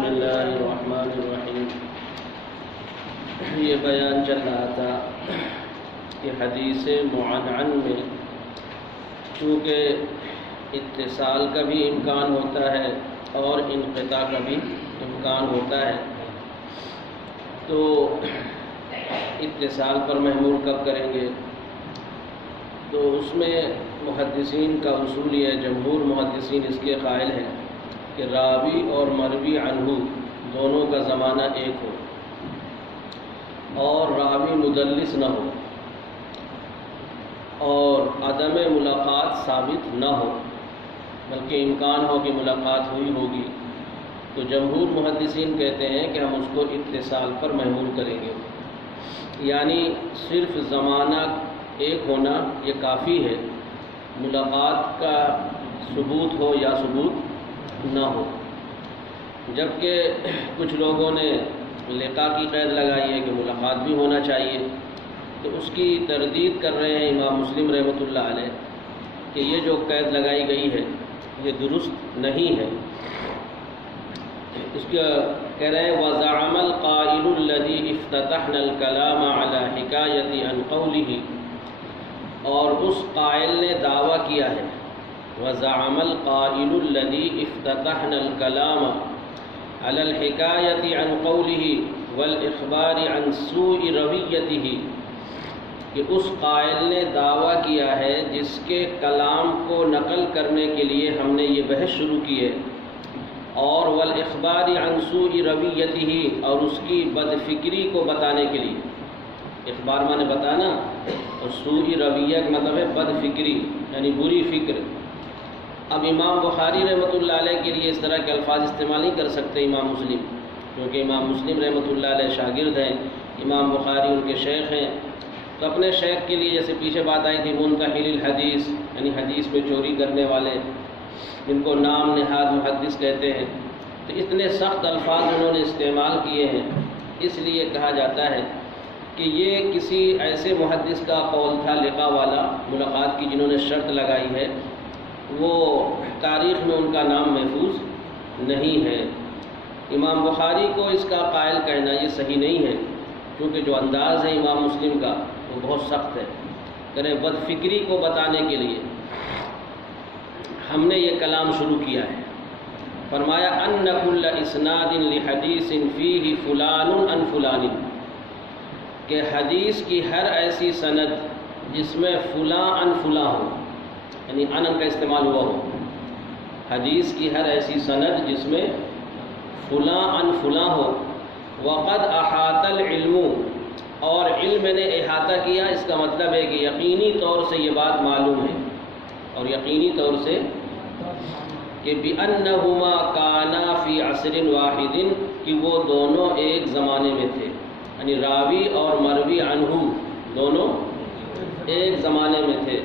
بسم اللہ الرحمن الرحیم۔ یہ بیان چل رہا تھا کہ حدیث معنعن میں چونکہ اتصال کا بھی امکان ہوتا ہے اور انقطاع کا بھی امکان ہوتا ہے، تو اتصال پر محمول کب کریں گے؟ تو اس میں محدثین کا اصول یہ ہے، جمہور محدثین اس کے قائل ہیں کہ راوی اور مروی عنہ دونوں کا زمانہ ایک ہو اور راوی مدلس نہ ہو اور عدم ملاقات ثابت نہ ہو، بلکہ امکان ہو کہ ملاقات ہوئی ہوگی، تو جمہور محدثین کہتے ہیں کہ ہم اس کو اتصال پر محمول کریں گے، یعنی صرف زمانہ ایک ہونا یہ کافی ہے، ملاقات کا ثبوت ہو یا ثبوت نہ ہو۔ جبکہ کچھ لوگوں نے لقاء کی قید لگائی ہے کہ ملاقات بھی ہونا چاہیے، تو اس کی تردید کر رہے ہیں امام مسلم رحمۃ اللہ علیہ کہ یہ جو قید لگائی گئی ہے یہ درست نہیں ہے۔ اس کا کہہ رہے ہیں وَزَعَمَ الْقَائِلُ الَّذِي افتتحنا الْكَلَامَ عَلَى حِكَایَةِ عَنْ قَوْلِهِ، اور اس قائل نے دعویٰ کیا ہے، وَزَعَمَ الْقَائِلُ الَّذِي افتتحنا الْكَلَامَ عَلَى الْحِكَایَةِ عَنْ قَوْلِهِ وَالْإِخْبَارِ عَنْ سُوءِ رَوِيَّتِهِ، کہ اس قائل نے دعویٰ کیا ہے جس کے کلام کو نقل کرنے کے لیے ہم نے یہ بحث شروع کی ہے، اور والإخبار عن سوء رویتہ، اور اس کی بد فکری کو بتانے کے لیے، اخبار مانے بتانا اور سوء رویہ کا مطلب ہے بد فکری یعنی بری فکر۔ اب امام بخاری رحمۃ اللہ علیہ کے لیے اس طرح کے الفاظ استعمال نہیں کر سکتے امام مسلم، کیونکہ امام مسلم رحمۃ اللہ علیہ شاگرد ہیں، امام بخاری ان کے شیخ ہیں، تو اپنے شیخ کے لیے جیسے پیچھے بات آئی تھی منتحل الحدیث یعنی حدیث میں چوری کرنے والے، جن کو نام نہاد محدث کہتے ہیں، تو اتنے سخت الفاظ انہوں نے استعمال کیے ہیں، اس لیے کہا جاتا ہے کہ یہ کسی ایسے محدث کا قول تھا لقاء والا ملاقات کی جنہوں نے شرط لگائی ہے، وہ تاریخ میں ان کا نام محفوظ نہیں ہے۔ امام بخاری کو اس کا قائل کہنا یہ صحیح نہیں ہے، کیونکہ جو انداز ہے امام مسلم کا وہ بہت سخت ہے، کرے بد فکری کو بتانے کے لیے ہم نے یہ کلام شروع کیا ہے۔ فرمایا ان کل اسناد لحدیث فیہ فلان عن فلان، کہ حدیث کی ہر ایسی سند جس میں فلاں عن فلاں ہو، یعنی ان کا استعمال ہوا ہو، حدیث کی ہر ایسی سند جس میں فلاں عن فلاں ہو، وقد احاط العلم، اور علم نے احاطہ کیا، اس کا مطلب ہے کہ یقینی طور سے یہ بات معلوم ہے، اور یقینی طور سے کہ بِأَنَّهُمَا كَانَا فِي عَصْرٍ وَاحِدٍ، کہ وہ دونوں ایک زمانے میں تھے، یعنی راوی اور مروی عنہ دونوں ایک زمانے میں تھے۔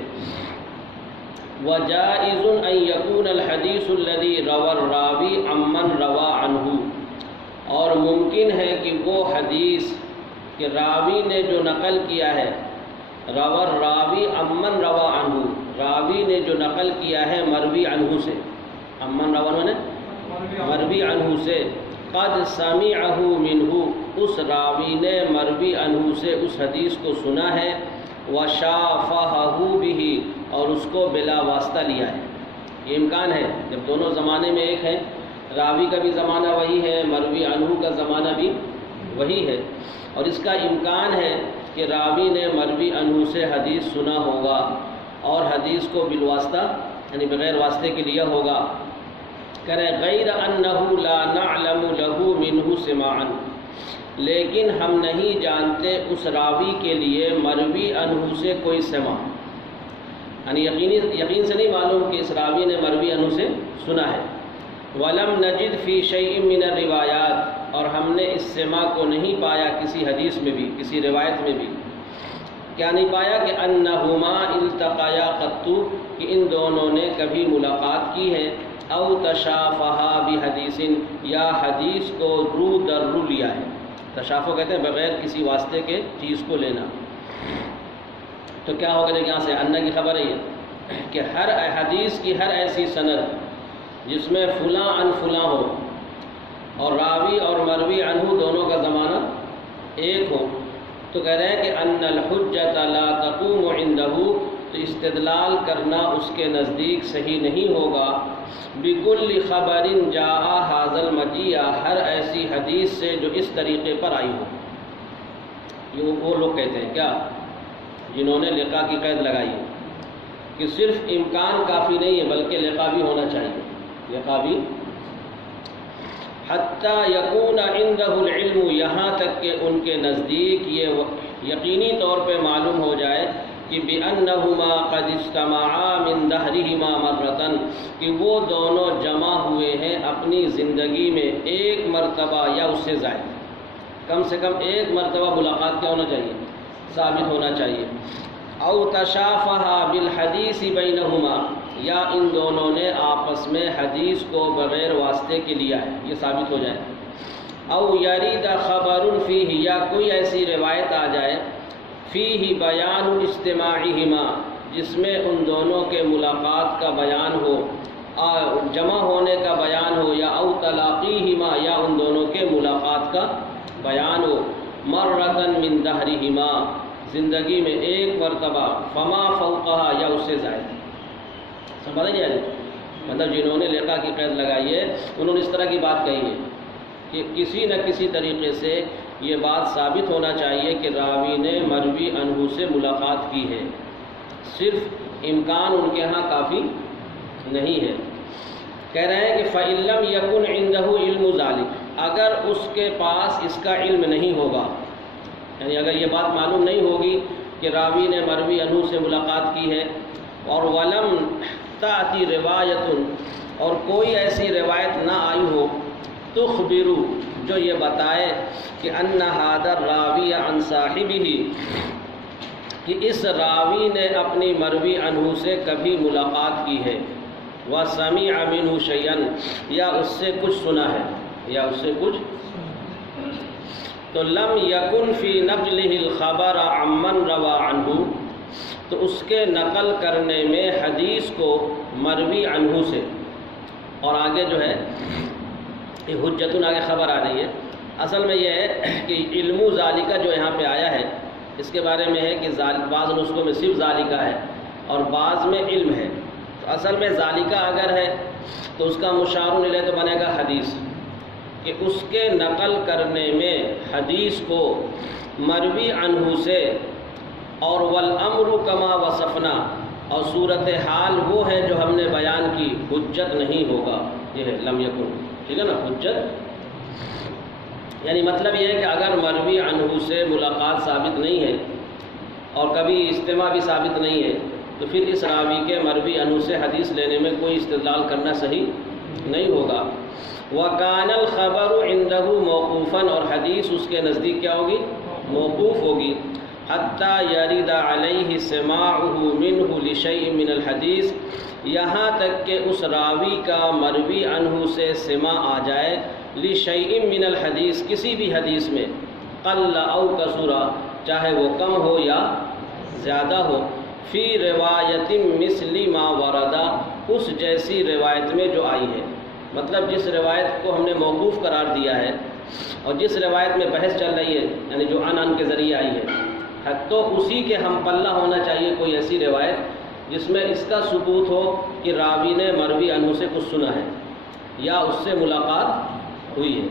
وَجَائِزٌ أَن يَكُونَ الْحَدِيثُ الَّذِي رَوَى الرَّاوِي عَمَّنْ رَوَى عَنْهُ، اور ممکن ہے کہ وہ حدیث کہ راوی نے جو نقل کیا ہے، روى الراوی عمن روا عنہ، راوی نے جو نقل کیا ہے مروی عنہ سے، عمن روا نے مروی عنہ سے، قد سمعہ منہ، اس راوی نے مروی عنہ سے اس حدیث کو سنا ہے، وشافہہ بہ، اور اس کو بلا واسطہ لیا ہے۔ یہ امکان ہے جب دونوں زمانے میں ایک ہیں، راوی کا بھی زمانہ وہی ہے، مروی عنہ کا زمانہ بھی وہی ہے، اور اس کا امکان ہے کہ راوی نے مروی عنہ سے حدیث سنا ہوگا اور حدیث کو بالواسطہ یعنی بغیر واسطے کے لیا ہوگا، کرے غیر انہ لا نعلم له منہ سماعا، لیکن ہم نہیں جانتے اس راوی کے لیے مروی عنہ سے کوئی سماع، یعنی یقین سے نہیں معلوم کہ اس راوی نے مروی عنہ سے سنا ہے۔ ولم نجد فی شیء من الروایات، اور ہم نے اس سماع کو نہیں پایا کسی حدیث میں بھی، کسی روایت میں بھی، کیا نہیں پایا کہ انہما التقیا قط، کہ ان دونوں نے کبھی ملاقات کی ہے، او تشافہا بحدیث، یا حدیث کو رو در رو لیا ہے۔ تشافہ کہتے ہیں بغیر کسی واسطے کے چیز کو لینا۔ تو کیا ہوگا دیکھ یہاں سے انہ کی خبر ہے یہ کہ ہر حدیث کی ہر ایسی سند جس میں فلاں عن فلاں ہو، اور راوی اور مروی عنہ دونوں کا زمانہ ایک ہو، تو کہہ رہے ہیں کہ ان الحجۃ لا تقوم عنده، تو استدلال کرنا اس کے نزدیک صحیح نہیں ہوگا بکل خبر جاء ھذا المجیء، ہر ایسی حدیث سے جو اس طریقے پر آئی ہو۔ یہ وہ لوگ کہتے ہیں کیا، جنہوں نے لقاء کی قید لگائی ہے کہ صرف امکان کافی نہیں ہے بلکہ لقاء بھی ہونا چاہیے، لقاء بھی، حتیٰ یکون عنده العلم، یہاں تک کہ ان کے نزدیک یہ یقینی طور پہ معلوم ہو جائے کہ بأنہما قد اجتمعا من دہرہما مرتن، کہ وہ دونوں جمع ہوئے ہیں اپنی زندگی میں ایک مرتبہ یا اس سے زائد، کم سے کم ایک مرتبہ ملاقات کیا ہونا چاہیے، ثابت ہونا چاہیے۔ او تشافہا بالحدیث بینہما، یا ان دونوں نے آپس میں حدیث کو بغیر واسطے کے لیا ہے، یہ ثابت ہو جائے۔ او یرید خبر فیہ، یا کوئی ایسی روایت آ جائے فیہ بیان اجتماعہما، جس میں ان دونوں کے ملاقات کا بیان ہو، جمع ہونے کا بیان ہو، یا او تلاقیہما، یا ان دونوں کے ملاقات کا بیان ہو، مرتن من دہرہما، زندگی میں ایک مرتبہ، فما فوقہا، یا اس سے زائد۔ سمجھ نہیں آ رہی؟ مطلب جنہوں نے لقاء کی قید لگائی ہے انہوں نے اس طرح کی بات کہی ہے کہ کسی نہ کسی طریقے سے یہ بات ثابت ہونا چاہیے کہ راوی نے مروی عنہ سے ملاقات کی ہے، صرف امکان ان کے ہاں کافی نہیں ہے۔ کہہ رہے ہیں کہ فَإِن لَّمْ يَكُنْ عِندَهُ عِلْمُ ذَلِكَ، اگر اس کے پاس اس کا علم نہیں ہوگا، یعنی اگر یہ بات معلوم نہیں ہوگی کہ راوی نے مروی عنہ سے ملاقات کی ہے، اور وَلَمْ تَأْتِ روایت، اور کوئی ایسی روایت نہ آئی ہو تخبر، جو یہ بتائے کہ ان ھذا الراوی عن صاحبہ، کہ اس راوی نے اپنی مروی عنہ سے کبھی ملاقات کی ہے، وسمع منہ شیئا، یا اس سے کچھ سنا ہے، یا اس سے کچھ، تو لم یکن فی نقلہ الخبر عمن روا عنہ، تو اس کے نقل کرنے میں حدیث کو مروی عنہ سے، اور آگے جو ہے یہ حجتن، آگے خبر آ رہی ہے، اصل میں یہ ہے کہ علم ذالکہ جو یہاں پہ آیا ہے اس کے بارے میں ہے کہ بعض نسخوں میں صرف ذالکہ ہے اور بعض میں علم ہے، تو اصل میں ذالکہ اگر ہے تو اس کا مشار الیہ تو بنے گا حدیث، کہ اس کے نقل کرنے میں حدیث کو مروی عنہ سے، اور والامر کما وصفنا، اور صورتحال وہ ہے جو ہم نے بیان کی، حجت نہیں ہوگا، یہ ہے لم یکن، ٹھیک ہے نا، حجت یعنی مطلب یہ ہے کہ اگر مروی عنہ سے ملاقات ثابت نہیں ہے اور کبھی اجتماع بھی ثابت نہیں ہے، تو پھر اس راوی کے مروی عنہ سے حدیث لینے میں کوئی استدلال کرنا صحیح نہیں ہوگا۔ وَكَانَ الْخَبَرُ عِنْدَهُ مَوْقُوفًا، اور حدیث اس کے نزدیک کیا ہوگی، موقوف ہوگی، حتیٰ یرد علیہ سماعہ منہ لشیء من الحدیث، یہاں تک کہ اس راوی کا مروی عنہ سے سماع آ جائے، لشیء من الحدیث، کسی بھی حدیث میں، قل او کثر، چاہے وہ کم ہو یا زیادہ ہو، فی روایت مثل ما ورد، اس جیسی روایت میں جو آئی ہے، مطلب جس روایت کو ہم نے موقوف قرار دیا ہے اور جس روایت میں بحث چل رہی ہے، یعنی جو عن کے ذریعے آئی ہے، تو اسی کے ہم پلہ ہونا چاہیے کوئی ایسی روایت جس میں اس کا ثبوت ہو کہ راوی نے مروی عنہ سے کچھ سنا ہے یا اس سے ملاقات ہوئی ہے۔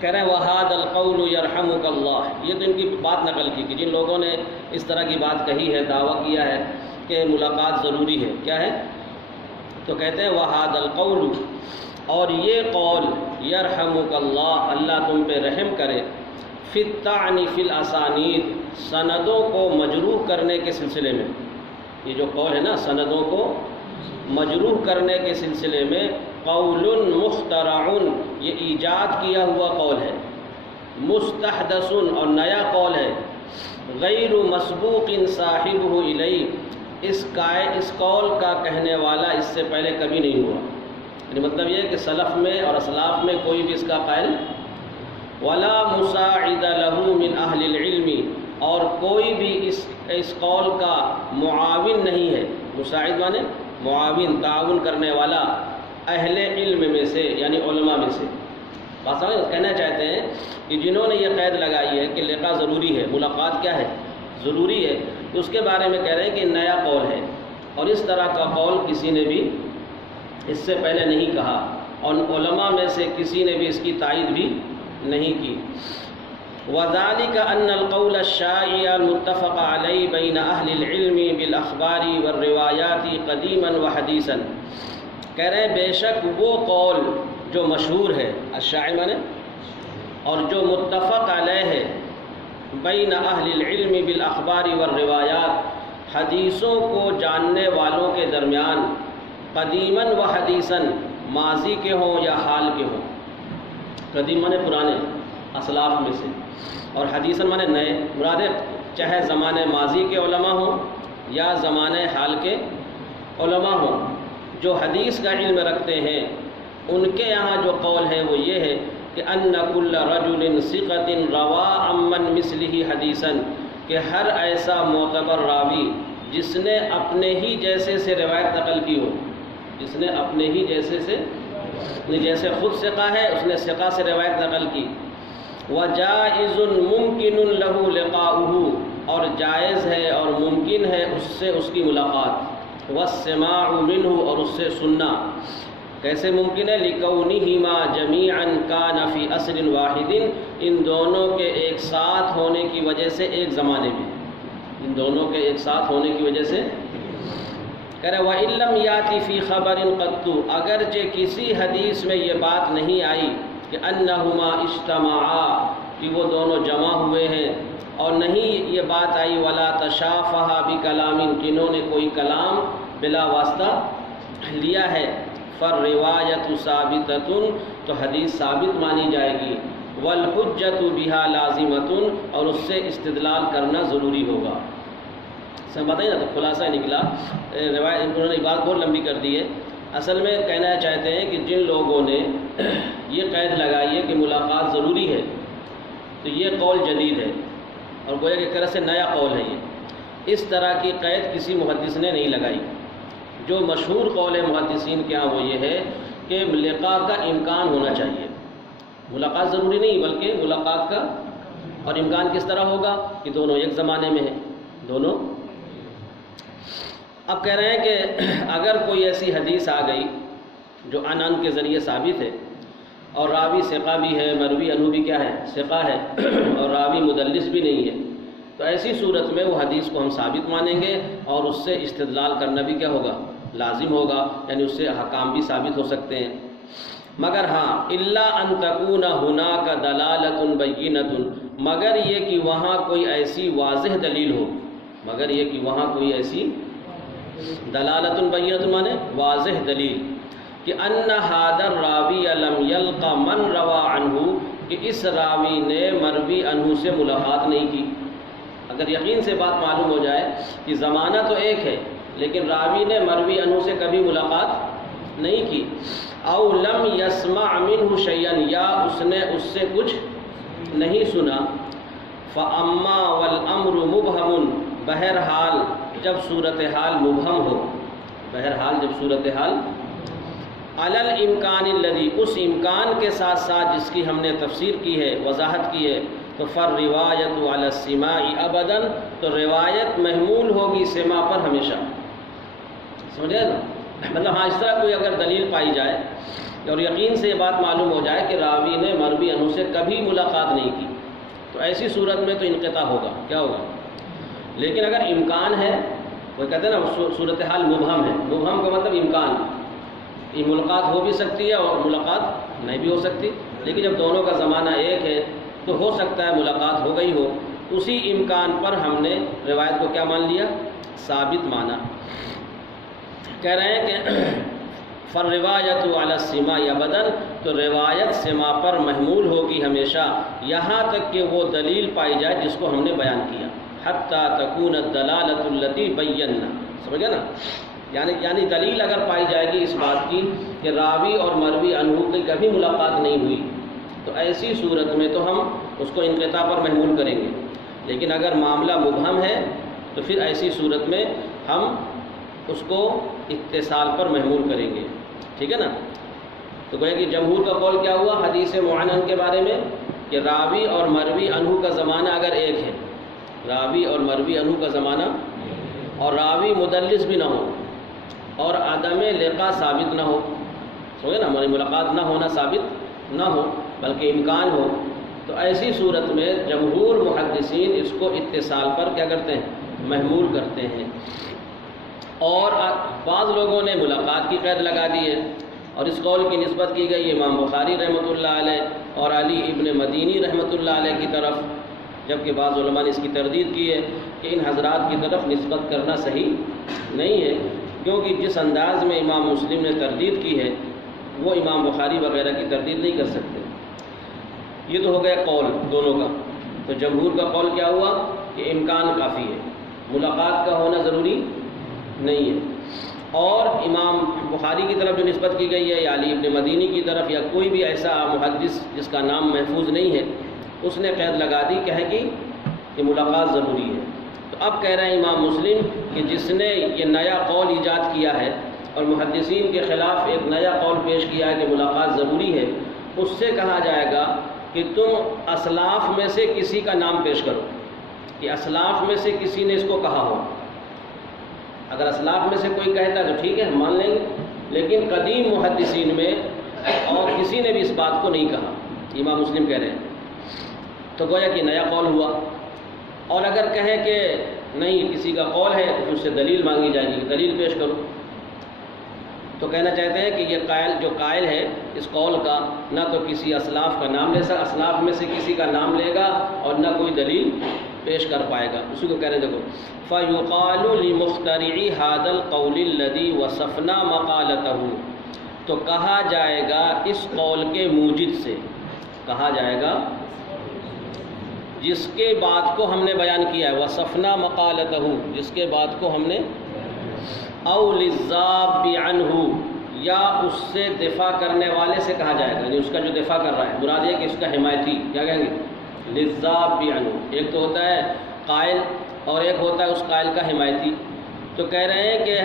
کہہ رہے ہیں وَهَذَا الْقَوْلُ يَرْحَمُكَ اللَّهُ، یہ تو ان کی بات نقل کی کہ جن لوگوں نے اس طرح کی بات کہی ہے، دعویٰ کیا ہے کہ ملاقات ضروری ہے، کیا ہے، تو کہتے ہیں وَهَذَا الْقَوْلُ، اور یہ قول، يَرْحَمُكَ اللَّهُ، اللہ تم پہ رحم کرے، فی الطعن فی الاسانید، سندوں کو مجروح کرنے کے سلسلے میں، یہ جو قول ہے نا سندوں کو مجروح کرنے کے سلسلے میں، قول مخترع، یہ ایجاد کیا ہوا قول ہے، مستحدث، اور نیا قول ہے، غیر مسبوق صاحبہ الیہ، اس قول کا کہنے والا اس سے پہلے کبھی نہیں ہوا، یعنی مطلب یہ ہے کہ سلف میں اور اسلاف میں کوئی بھی اس کا قائل، ولا مساعد له من اہل العلم، اور کوئی بھی اس قول کا معاون نہیں ہے، مساعد مانے معاون، تعاون کرنے والا، اہل علم میں سے یعنی علماء میں سے، بات سمجھ کہنا چاہتے ہیں کہ جنہوں نے یہ قید لگائی ہے کہ لقاء ضروری ہے، ملاقات کیا ہے ضروری ہے، تو اس کے بارے میں کہہ رہے ہیں کہ نیا قول ہے، اور اس طرح کا قول کسی نے بھی اس سے پہلے نہیں کہا، اور علماء میں سے کسی نے بھی اس کی تائید بھی نہیں کی۔ وذلك ان القول الشائع المتفق عليه بين اهل العلم بالاخبار والروايات قديما وحديثا، کہہ رہے ہیں بے شک وہ قول جو مشہور ہے، الشائع مانے اور جو متفق علیہ ہے، بین اہل العلم بالاخبار والروایات، حدیثوں کو جاننے والوں کے درمیان، قدیما و حدیثاً، ماضی کے ہوں یا حال کے ہوں، قدیم مانے پرانے اسلاف میں سے، اور حدیثاً مانے نئے، مراد چاہے زمانے ماضی کے علماء ہوں یا زمانے حال کے علماء ہوں، جو حدیث کا علم رکھتے ہیں، ان کے یہاں جو قول ہے وہ یہ ہے کہ ان کل رجل ثقۃ روا عمن مثلہ حدیثاً، کہ ہر ایسا معتبر راوی جس نے اپنے ہی جیسے سے روایت نقل کی ہو، جس نے اپنے ہی جیسے سے، جیسے خود ثقہ ہے اس نے ثقہ سے روایت نقل کی، وجائز ممکن لہ لقاؤہ، اور جائز ہے اور ممکن ہے اس سے اس کی ملاقات، والسماع منہ، اور اس سے سننا، کیسے ممکن ہے؟ لکونہما جمیعا کان فی عصر واحد، ان دونوں کے ایک ساتھ ہونے کی وجہ سے ایک زمانے میں، ان دونوں کے ایک ساتھ ہونے کی وجہ سے، کہہ رہے وَإِن لَّمْ يَأْتِ فِي خَبَرٍ قَطُّ، اگرچہ کسی حدیث میں یہ بات نہیں آئی کہ أَنَّهُمَا اجتمعا، کہ وہ دونوں جمع ہوئے ہیں، اور نہیں یہ بات آئی وَلَا تَشَافَهَا بِكَلَامٍ، کہ انہوں نے کوئی کلام بلا واسطہ لیا ہے، فَالرِّوَایَةُ ثَابِتَةٌ، تو حدیث ثابت مانی جائے گی، وَالْحُجَّةُ بِهَا لَازِمَةٌ، اور اس سے استدلال کرنا ضروری ہوگا۔ سب بتائیے نا، تو خلاصہ نکلا، روایت انہوں نے بات بہت لمبی کر دی ہے۔ اصل میں کہنا چاہتے ہیں کہ جن لوگوں نے یہ قید لگائی ہے کہ ملاقات ضروری ہے، تو یہ قول جدید ہے، اور گویا کہ ایک طرح سے نیا قول ہے یہ، اس طرح کی قید کسی محدث نے نہیں لگائی۔ جو مشہور قول ہے محدثین کے ہاں وہ یہ ہے کہ لقاء کا امکان ہونا چاہیے، ملاقات ضروری نہیں بلکہ ملاقات کا، اور امکان کس طرح ہوگا کہ دونوں ایک زمانے میں ہیں، دونوں۔ اب کہہ رہے ہیں کہ اگر کوئی ایسی حدیث آ گئی جو عن کے ذریعے ثابت ہے، اور راوی ثقہ بھی ہے، مروی عنہ بھی کیا ہے ثقہ ہے، اور راوی مدلس بھی نہیں ہے، تو ایسی صورت میں وہ حدیث کو ہم ثابت مانیں گے، اور اس سے استدلال کرنا بھی کیا ہوگا لازم ہوگا، یعنی اس سے احکام بھی ثابت ہو سکتے ہیں۔ مگر ہاں الا ان تکون ہناک دلالۃ بینۃ، مگر یہ کہ وہاں کوئی ایسی واضح دلیل ہو، مگر یہ کہ وہاں کوئی ایسی دلالۃ بینۃ مانے واضح دلیل، کہ ان ھذا الراوی لم یلق من روا عنہ، کہ اس راوی نے مروی عنہ سے ملاقات نہیں کی۔ اگر یقین سے بات معلوم ہو جائے کہ زمانہ تو ایک ہے لیکن راوی نے مروی عنہ سے کبھی ملاقات نہیں کی، او لم یسمع منہ شیئا، یا اس نے اس سے کچھ نہیں سنا، فاما والامر مبہم، بہرحال جب صورتحال مبہم ہو، بہرحال جب صورتحال علی الامکان الذی، اس امکان کے ساتھ ساتھ جس کی ہم نے تفسیر کی ہے، وضاحت کی ہے، تو فالروایت علی السماع ابدا، تو روایت محمول ہوگی سماع پر ہمیشہ، سمجھے نا؟ مطلب ہاں اس طرح کوئی اگر دلیل پائی جائے اور یقین سے یہ بات معلوم ہو جائے کہ راوی نے مروی عنہ سے کبھی ملاقات نہیں کی، تو ایسی صورت میں تو انقطاع ہوگا، کیا ہوگا؟ لیکن اگر امکان ہے، وہ کہتے ہیں نا صورتحال مبہم ہے، مبہم کا مطلب امکان، یہ ملاقات ہو بھی سکتی ہے اور ملاقات نہیں بھی ہو سکتی، لیکن جب دونوں کا زمانہ ایک ہے تو ہو سکتا ہے ملاقات ہو گئی ہو، اسی امکان پر ہم نے روایت کو کیا مان لیا؟ ثابت مانا۔ کہہ رہے ہیں کہ فالروایت علی السماع ابدا، تو روایت سماع پر محمول ہوگی ہمیشہ، یہاں تک کہ وہ دلیل پائی جائے جس کو ہم نے بیان کیا، حتی تکون الدلالۃ التی بینا، سمجھے نا؟ یعنی دلیل اگر پائی جائے گی اس بات کی کہ راوی اور مروی عنہ کی کبھی ملاقات نہیں ہوئی، تو ایسی صورت میں تو ہم اس کو انقطاع پر محمول کریں گے، لیکن اگر معاملہ مبہم ہے تو پھر ایسی صورت میں ہم اس کو اتصال پر محمول کریں گے، ٹھیک ہے نا؟ تو گویا کہ جمہور کا قول کیا ہوا حدیث معنن کے بارے میں کہ راوی اور مروی عنہ کا زمانہ اگر ایک ہے، راوی اور مروی عنہ کا زمانہ، اور راوی مدلس بھی نہ ہو اور عدم لقاء ثابت نہ ہو، سمجھے نا، ملاقات نہ ہونا ثابت نہ ہو بلکہ امکان ہو، تو ایسی صورت میں جمہور محدثین اس کو اتصال پر کیا کرتے ہیں، محمول کرتے ہیں۔ اور بعض لوگوں نے ملاقات کی قید لگا دی ہے اور اس قول کی نسبت کی گئی امام بخاری رحمۃ اللہ علیہ اور علی ابن مدینی رحمۃ اللہ علیہ کی طرف، جبکہ بعض علماء نے اس کی تردید کی ہے کہ ان حضرات کی طرف نسبت کرنا صحیح نہیں ہے، کیونکہ جس انداز میں امام مسلم نے تردید کی ہے وہ امام بخاری وغیرہ کی تردید نہیں کر سکتے۔ یہ تو ہو گیا قول دونوں کا۔ تو جمہور کا قول کیا ہوا کہ امکان کافی ہے، ملاقات کا ہونا ضروری نہیں ہے۔ اور امام بخاری کی طرف جو نسبت کی گئی ہے یا علی ابن مدینی کی طرف یا کوئی بھی ایسا محدث جس کا نام محفوظ نہیں ہے، اس نے قید لگا دی کہ ہے کہ ملاقات ضروری ہے۔ تو اب کہہ رہے ہیں امام مسلم کہ جس نے یہ نیا قول ایجاد کیا ہے اور محدثین کے خلاف ایک نیا قول پیش کیا ہے کہ ملاقات ضروری ہے، اس سے کہا جائے گا کہ تم اسلاف میں سے کسی کا نام پیش کرو کہ اسلاف میں سے کسی نے اس کو کہا ہو۔ اگر اسلاف میں سے کوئی کہتا ہے تو ٹھیک ہے، ہم مان لیں گے، لیکن قدیم محدثین میں اور کسی نے بھی اس بات کو نہیں کہا، امام مسلم کہہ رہے ہیں، تو گویا کہ نیا قول ہوا۔ اور اگر کہیں کہ نہیں کسی کا قول ہے تو اس سے دلیل مانگی جائے گی، دلیل پیش کرو، تو کہنا چاہتے ہیں کہ یہ قائل ہے اس قول کا نہ تو کسی اسلاف کا نام لے سکتا، اسلاف میں سے کسی کا نام لے گا اور نہ کوئی دلیل پیش کر پائے گا۔ اسی کو کہہ رہے ہیں، دیکھو فَيُقَالُ لِمُخْتَرِعِ هَذَا الْقَوْلِ الَّذِي وَصَفْنَا مَقَالَتَهُ، تو کہا جائے گا اس قول کے موجد سے، کہا جائے گا جس کے بات کو ہم نے بیان کیا ہے، وَصَفْنَا مَقَالَتَهُ، جس کے بات کو ہم نے، او للذاب عنہ، یا اس سے دفاع کرنے والے سے کہا جائے گا، یعنی اس کا جو دفاع کر رہا ہے، مراد یہ کہ اس کا حمایتی، کیا کہیں گے، للذاب عنہ، ایک تو ہوتا ہے قائل اور ایک ہوتا ہے اس قائل کا حمایتی۔ تو کہہ رہے ہیں کہ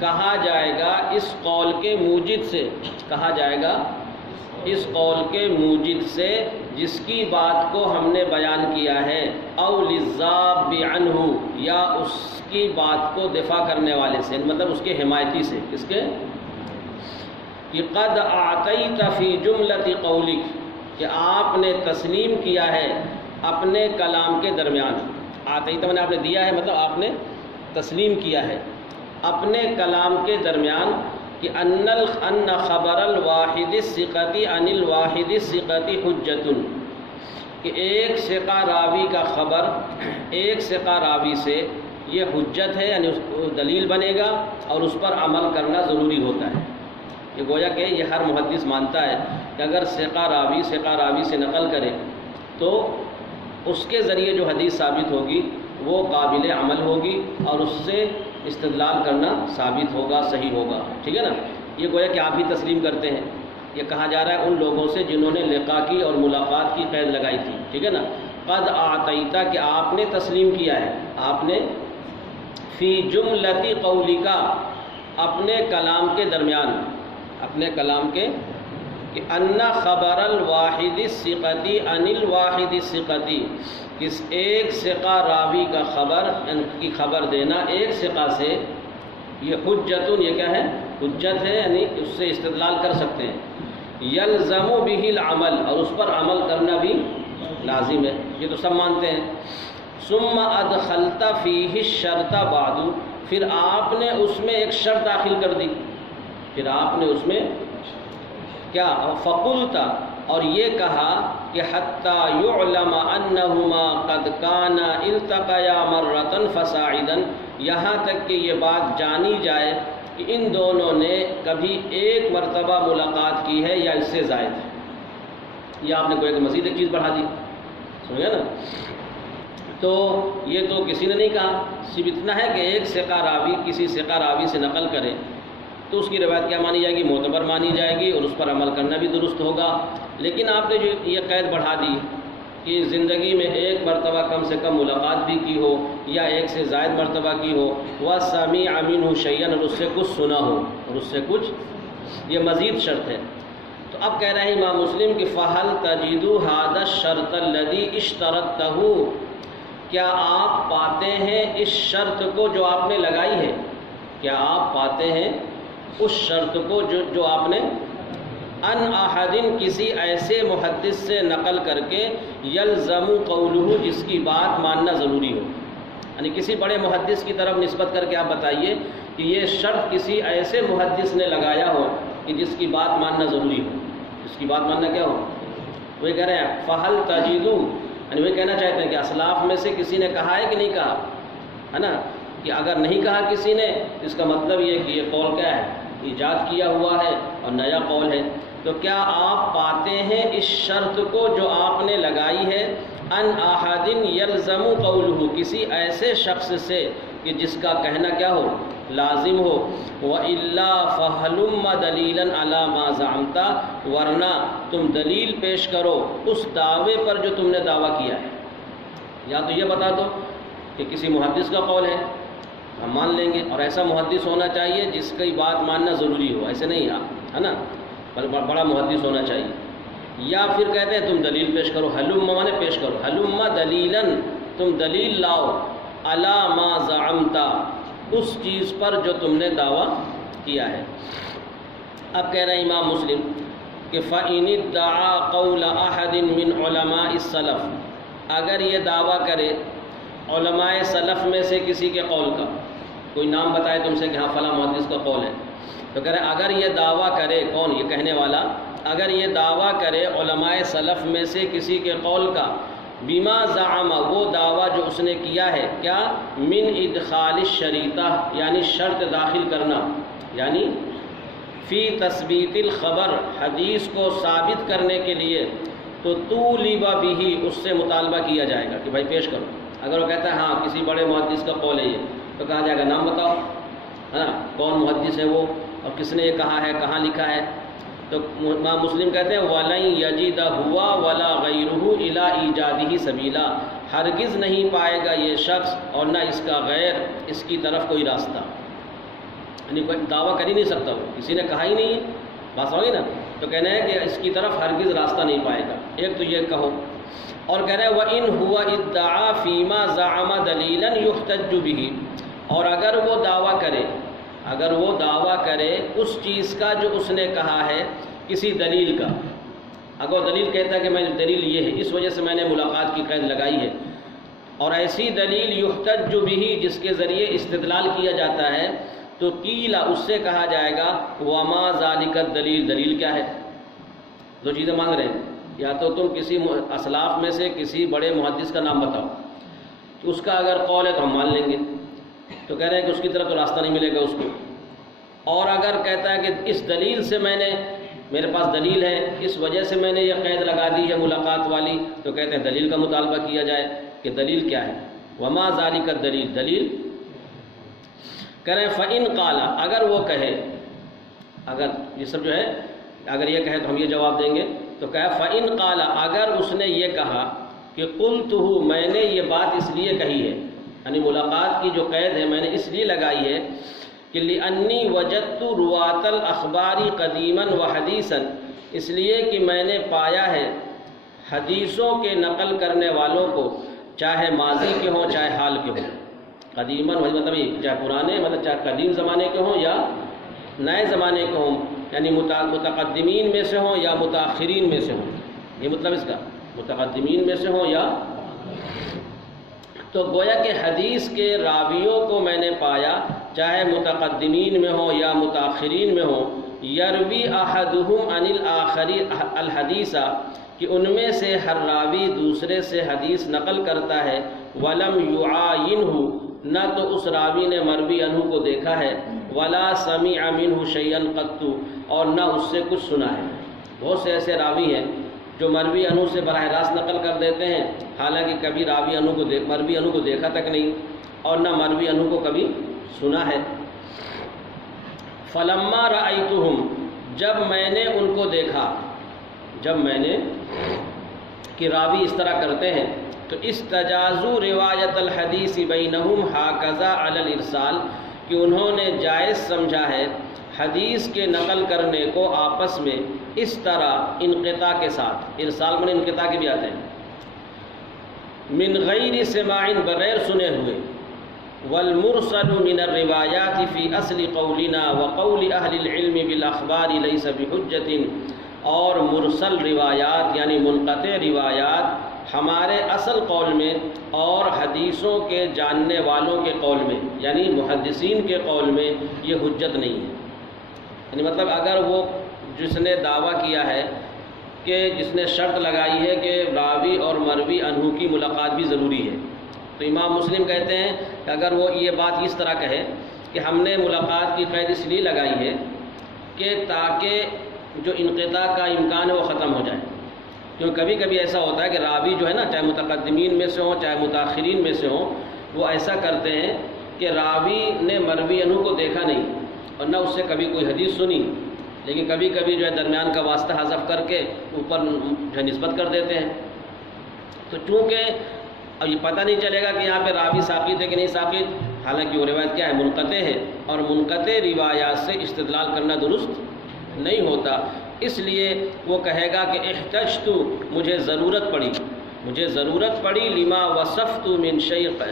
کہا جائے گا اس قول کے موجد سے، کہا جائے گا اس قول کے موجد سے جس کی بات کو ہم نے بیان کیا ہے، او للذاب عنہ، یا اس کی بات کو دفاع کرنے والے سے، مطلب اس کے حمایتی سے، کس کے، کہ قد اعطیت فی جملۃ قولک، کہ آپ نے تسلیم کیا ہے اپنے کلام کے درمیان، اعطیت میں نے آپ نے دیا ہے، مطلب آپ نے تسلیم کیا ہے اپنے کلام کے درمیان، کہ ان خبر الواحد الثقۃ عن الواحد الثقۃ حجۃ، کہ ایک ثقہ راوی کا خبر ایک ثقہ راوی سے یہ حجت ہے، یعنی اس کو دلیل بنے گا اور اس پر عمل کرنا ضروری ہوتا ہے۔ یہ گویا کہ یہ ہر محدث مانتا ہے کہ اگر ثقہ راوی سے نقل کرے تو اس کے ذریعے جو حدیث ثابت ہوگی وہ قابل عمل ہوگی اور اس سے استدلال کرنا ثابت ہوگا، صحیح ہوگا، ٹھیک ہے نا۔ یہ گویا کہ آپ بھی تسلیم کرتے ہیں، یہ کہا جا رہا ہے ان لوگوں سے جنہوں نے لقاء کی اور ملاقات کی قید لگائی تھی، ٹھیک ہے نا۔ قد اعطیت، کہ آپ نے تسلیم کیا ہے، آپ نے فی جملۃ قولکا، اپنے کلام کے درمیان، اپنے کلام کے، کہ ان خبر الواحد الثقۃ عن الواحد الثقۃ، کس ایک ثقہ راوی کا خبر، ان کی خبر دینا ایک ثقہ سے، یہ حجت، یہ کیا ہے، حجت ہے، یعنی اس سے استدلال کر سکتے ہیں، یلزم بہ العمل، اور اس پر عمل کرنا بھی لازم ہے، یہ تو سب مانتے ہیں۔ ثم ادخلت فیہ الشرط بعد، پھر آپ نے اس میں ایک شرط داخل کر دی، پھر آپ نے اس میں کیا، فقلت، اور یہ کہا کہ حتی یعلم انہما قد کانا التقیا مرۃ فصاعدا، یہاں تک کہ یہ بات جانی جائے کہ ان دونوں نے کبھی ایک مرتبہ ملاقات کی ہے یا اس سے زائد۔ یہ آپ نے کوئی مزید ایک چیز بڑھا دی، سمجھے نا۔ تو یہ تو کسی نے نہیں کہا، صرف اتنا ہے کہ ایک ثقہ راوی کسی ثقہ راوی سے نقل کرے تو اس کی روایت کیا مانی جائے گی، معتبر مانی جائے گی، اور اس پر عمل کرنا بھی درست ہوگا۔ لیکن آپ نے جو یہ قید بڑھا دی کہ زندگی میں ایک مرتبہ کم سے کم ملاقات بھی کی ہو یا ایک سے زائد مرتبہ کی ہو، وَسَمِعَ مِنْهُ شَيْئًا، اور اس سے کچھ سنا ہو، اور اس سے کچھ، یہ مزید شرط ہے۔ تو اب کہہ رہے ہیں امام مسلم کہ فہل تجدو ھذا الشرط الذی اشترطہ، کیا آپ پاتے ہیں اس شرط کو جو آپ نے لگائی ہے، کیا آپ پاتے ہیں اس شرط کو جو آپ نے ان احد، کسی ایسے محدث سے نقل کر کے یلزم قولہ، جس کی بات ماننا ضروری ہو، یعنی کسی بڑے محدث کی طرف نسبت کر کے آپ بتائیے کہ یہ شرط کسی ایسے محدث نے لگایا ہو کہ جس کی بات ماننا ضروری ہو، جس کی بات ماننا کیا ہو، وہی کہہ رہے ہیں فہل تجدو، یعنی وہی کہنا چاہتے ہیں کہ اسلاف میں سے کسی نے کہا ہے کہ نہیں کہا ہے نا، کہ اگر نہیں کہا کسی نے اس کا مطلب یہ کہ یہ قول کیا ہے، ایجاد کیا ہوا ہے اور نیا قول ہے۔ تو کیا آپ پاتے ہیں اس شرط کو جو آپ نے لگائی ہے، ان احد یلزم قولہ، کسی ایسے شخص سے کہ جس کا کہنا کیا ہو، لازم ہو، وَإِلَّا فَهَلُمَّ دَلِيلًا عَلَى مَا زَعَمْتَ، ورنہ تم دلیل پیش کرو اس دعوے پر جو تم نے دعویٰ کیا ہے، یا تو یہ بتا دو کہ کسی محدث کا قول ہے ہم مان لیں گے، اور ایسا محدث ہونا چاہیے جس کی بات ماننا ضروری ہو، ایسے نہیں ہے نا، بڑا محدث ہونا چاہیے، یا پھر کہتے ہیں تم دلیل پیش کرو، حلم مانے پیش کرو، حلم دلیلاً، تم دلیل لاؤ، علی ما زعمت، اس چیز پر جو تم نے دعویٰ کیا ہے۔ اب کہہ رہے ہیں امام مسلم کہ فَإِنِ ادَّعَى قَوْلَ أَحَدٍ مِّنْ عُلَمَاءِ السَّلَفِ، اگر یہ دعویٰ کرے علماء سلف میں سے کسی کے قول کا، کوئی نام بتائے تم سے کہ ہاں فلاں محدث کا قول ہے، تو کہہ رہے ہیں اگر یہ دعویٰ کرے، کون یہ کہنے والا، اگر یہ دعویٰ کرے علماء سلف میں سے کسی کے قول کا، بما زعم، وہ دعویٰ جو اس نے کیا ہے، کیا، من ادخال الشریطہ، یعنی شرط داخل کرنا، یعنی فی تثبیت الخبر، حدیث کو ثابت کرنے کے لیے، تو طولب بہ، اس سے مطالبہ کیا جائے گا کہ بھائی پیش کرو۔ اگر وہ کہتا ہے ہاں کسی بڑے محدث کا قول ہے یہ، تو کہا جائے گا نام بتاؤ، ہے نا، کون محدث ہے وہ اور کس نے یہ کہا ہے، کہاں لکھا ہے۔ تو امام مسلم کہتے ہیں وَلَن يَجِدَ هُوَ وَلَا غَيْرُهُ إِلَىٰ إِيجَادِهِ سَبِيلًا، ہرگز نہیں پائے گا یہ شخص اور نہ اس کا غیر اس کی طرف کوئی راستہ، یعنی کوئی دعویٰ کر ہی نہیں سکتا، وہ کسی نے کہا ہی نہیں ہے، بات ہوگی نا، تو کہنا ہے کہ اس کی طرف ہرگز راستہ نہیں پائے گا، ایک تو یہ کہو، اور کہہ رہے ہیں وَإِنْ هُوَ ادَّعَىٰ فِي مَا زَعَمَ دَلِيلًا يُحْتَجُّ بِهِ، اور اگر وہ دعویٰ کرے، اگر وہ دعویٰ کرے اس چیز کا جو اس نے کہا ہے کسی دلیل کا، اگر وہ دلیل کہتا ہے کہ میں دلیل یہ ہے، اس وجہ سے میں نے ملاقات کی قید لگائی ہے، اور ایسی دلیل یحتج بہ، جس کے ذریعے استدلال کیا جاتا ہے، تو قیل، اس سے کہا جائے گا وما ذالک الدلیل، دلیل کیا ہے، دو چیزیں مانگ رہے ہیں، یا تو تم کسی اسلاف میں سے کسی بڑے محدث کا نام بتاؤ، اس کا اگر قول ہے تو ہم مان لیں گے، تو کہہ رہے ہیں کہ اس کی طرف تو راستہ نہیں ملے گا اس کو، اور اگر کہتا ہے کہ اس دلیل سے میرے پاس دلیل ہے، اس وجہ سے میں نے یہ قید لگا دی ہے ملاقات والی، تو کہتے ہیں دلیل کا مطالبہ کیا جائے کہ دلیل کیا ہے، وما ذالک الدلیل، دلیل کہہ رہے ہیں فَإِنْ قَالَ، اگر وہ کہے، اگر یہ سب جو ہے اگر یہ کہے تو ہم یہ جواب دیں گے، تو کہا فَإِنْ قَالَ، اگر اس نے یہ کہا کہ قُلْتُهُ، میں نے یہ بات اس لیے کہی ہے، یعنی ملاقات کی جو قید ہے میں نے اس لیے لگائی ہے کہ لِأَنِّي وَجَدْتُ رُوَاةَ الْأَخْبَارِ قَدِيمًا وَحَدِيثًا، اس لیے کہ میں نے پایا ہے حدیثوں کے نقل کرنے والوں کو، چاہے ماضی کے ہوں چاہے حال کے ہوں، قدیماً مطلب یہ چاہے پرانے، مطلب چاہے قدیم زمانے کے ہوں یا نئے زمانے کے ہوں، یعنی متقدمین میں سے ہوں یا متاخرین میں سے ہوں، یہ مطلب اس کا متقدمین میں سے ہوں یا، تو گویا کہ حدیث کے راویوں کو میں نے پایا چاہے متقدمین میں ہوں یا متاخرین میں ہوں، یروی احدہم عن الآخر الحدیث، کہ ان میں سے ہر راوی دوسرے سے حدیث نقل کرتا ہے، ولم یعاینہ، نہ تو اس راوی نے مروی عنہ کو دیکھا ہے، ولا سمع منہ شیئا قط، اور نہ اس سے کچھ سنا ہے۔ بہت سے ایسے راوی ہیں جو مروی عنہ سے براہ راست نقل کر دیتے ہیں، حالانکہ کبھی مروی عنہ کو دیکھا تک نہیں، اور نہ مروی عنہ کو کبھی سنا ہے۔ فلما رأیتہم، جب میں نے ان کو دیکھا، جب میں نے کہ راوی اس طرح کرتے ہیں، تو استجازوا روایت الحدیث بینہم ہاکذا علی الارسال، کہ انہوں نے جائز سمجھا ہے حدیث کے نقل کرنے کو آپس میں اس طرح انقطاع کے ساتھ، ارسال من انقطاع کے بھی آتے ہیں، من غیر سماع بغیر سنے ہوئے، والمرسل من الروایات فی اصل قولنا وقول اہل العلم بالاخبار لیس بحجت، اور مرسل روایات یعنی منقطع روایات ہمارے اصل قول میں اور حدیثوں کے جاننے والوں کے قول میں یعنی محدثین کے قول میں یہ حجت نہیں ہے۔ یعنی مطلب اگر وہ جس نے دعویٰ کیا ہے کہ جس نے شرط لگائی ہے کہ راوی اور مروی عنہ کی ملاقات بھی ضروری ہے، تو امام مسلم کہتے ہیں کہ اگر وہ یہ بات اس طرح کہے کہ ہم نے ملاقات کی قید اس لیے لگائی ہے کہ تاکہ جو انقطاع کا امکان ہے وہ ختم ہو جائے، کیونکہ کبھی کبھی ایسا ہوتا ہے کہ راوی جو ہے نا، چاہے متقدمین میں سے ہوں چاہے متاخرین میں سے ہوں، وہ ایسا کرتے ہیں کہ راوی نے مروی عنہ کو دیکھا نہیں اور نہ اس سے کبھی کوئی حدیث سنی، لیکن کبھی کبھی جو ہے درمیان کا واسطہ حذف کر کے اوپر جو ہے نسبت کر دیتے ہیں۔ تو چونکہ اب یہ پتہ نہیں چلے گا کہ یہاں پہ راوی ساقط ہے کہ نہیں ساقط، حالانکہ وہ روایت کیا ہے، منقطع ہے، اور منقطع روایات سے استدلال کرنا درست نہیں ہوتا، اس لیے وہ کہے گا کہ احتجت، مجھے ضرورت پڑی لما وصفت من شیخ،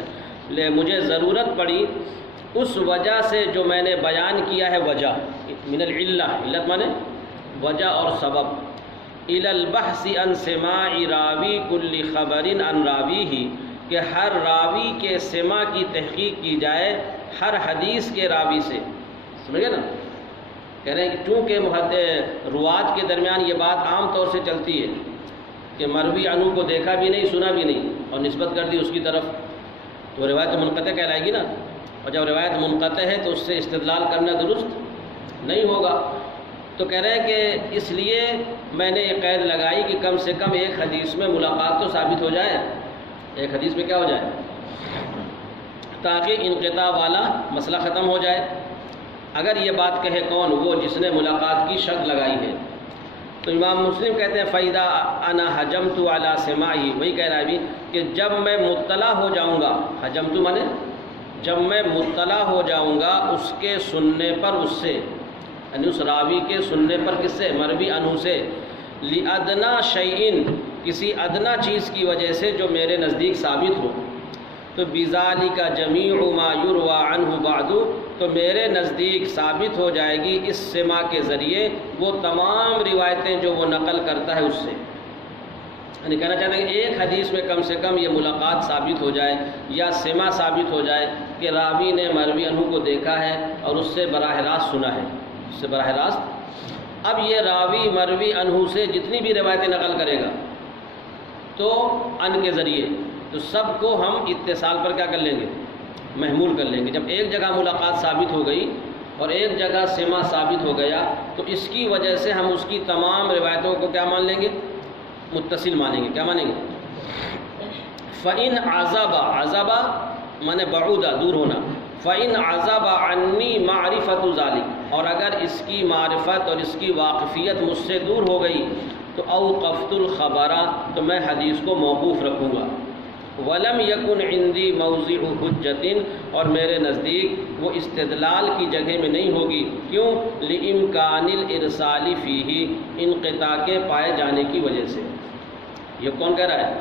مجھے ضرورت پڑی اس وجہ سے جو میں نے بیان کیا ہے، وجہ من العلہ، علت مانے وجہ اور سبب، الی البحث عن سماع راوی کل خبر عن راویہ، کہ ہر راوی کے سماع کی تحقیق کی جائے ہر حدیث کے راوی سے، سمجھ گئے نا؟ کہہ رہے ہیں کہ چونکہ روات کے درمیان یہ بات عام طور سے چلتی ہے کہ مروی عنہ کو دیکھا بھی نہیں سنا بھی نہیں اور نسبت کر دی اس کی طرف، تو روایت منقطع کہلائے گی نا، اور جب روایت منقطع ہے تو اس سے استدلال کرنا درست نہیں ہوگا۔ تو کہہ رہے ہیں کہ اس لیے میں نے یہ قید لگائی کہ کم سے کم ایک حدیث میں ملاقات تو ثابت ہو جائے، ایک حدیث میں کیا ہو جائے، تاکہ انقطاع والا مسئلہ ختم ہو جائے۔ اگر یہ بات کہے کون، وہ جس نے ملاقات کی شرط لگائی ہے، تو امام مسلم کہتے ہیں فَإِذَا أَنَا حَجَمْتُ عَلَى سِمَاعِهِ، وہی کہہ رہا ہے ابھی کہ جب میں مطلع ہو جاؤں گا، حجمت مانے جب میں مطلع ہو جاؤں گا اس کے سننے پر، اس سے یعنی اس راوی کے سننے پر، کس سے، مروی عنہ سے، لِأَدْنَا شَيْءٍ، کسی ادنا چیز کی وجہ سے جو میرے نزدیک ثابت ہو، تو بِذَلِكَ جَمِيعُ مَا يُرْوَى عَنْهُ بَعْدُ، تو میرے نزدیک ثابت ہو جائے گی اس سماع کے ذریعے وہ تمام روایتیں جو وہ نقل کرتا ہے اس سے، یعنی کہنا چاہتے ہیں کہ ایک حدیث میں کم سے کم یہ ملاقات ثابت ہو جائے یا سماع ثابت ہو جائے کہ راوی نے مروی عنہ کو دیکھا ہے اور اس سے براہ راست سنا ہے، اس سے براہ راست۔ اب یہ راوی مروی عنہ سے جتنی بھی روایتیں نقل کرے گا تو ان کے ذریعے، تو سب کو ہم اتصال پر کیا کر لیں گے، محمول کر لیں گے۔ جب ایک جگہ ملاقات ثابت ہو گئی اور ایک جگہ سماع ثابت ہو گیا تو اس کی وجہ سے ہم اس کی تمام روایتوں کو کیا مان لیں گے، متصل مانیں گے، کیا مانیں گے؟ فَإِنْ عَزَبَ، عَزَبَ مانے بعودہ، دور ہونا، فَإِنْ عَزَبَ عَنِّي مَعْرِفَةُ ذَلِكَ، اور اگر اس کی معرفت اور اس کی واقفیت مجھ سے دور ہو گئی تو أَوْقَفْتُ الْخَبَرَ، تو میں حدیث کو موقوف رکھوں گا، وَلَمْ يَكُنْ عِنْدِي مَوْضِعُ حُجَّةٍ، اور میرے نزدیک وہ استدلال کی جگہ میں نہیں ہوگی، کیوں؟ لِإِمْكَانِ الْإِرْسَالِ فِيهِ، انقطاع کے پائے جانے کی وجہ سے۔ یہ کون کہہ رہا ہے؟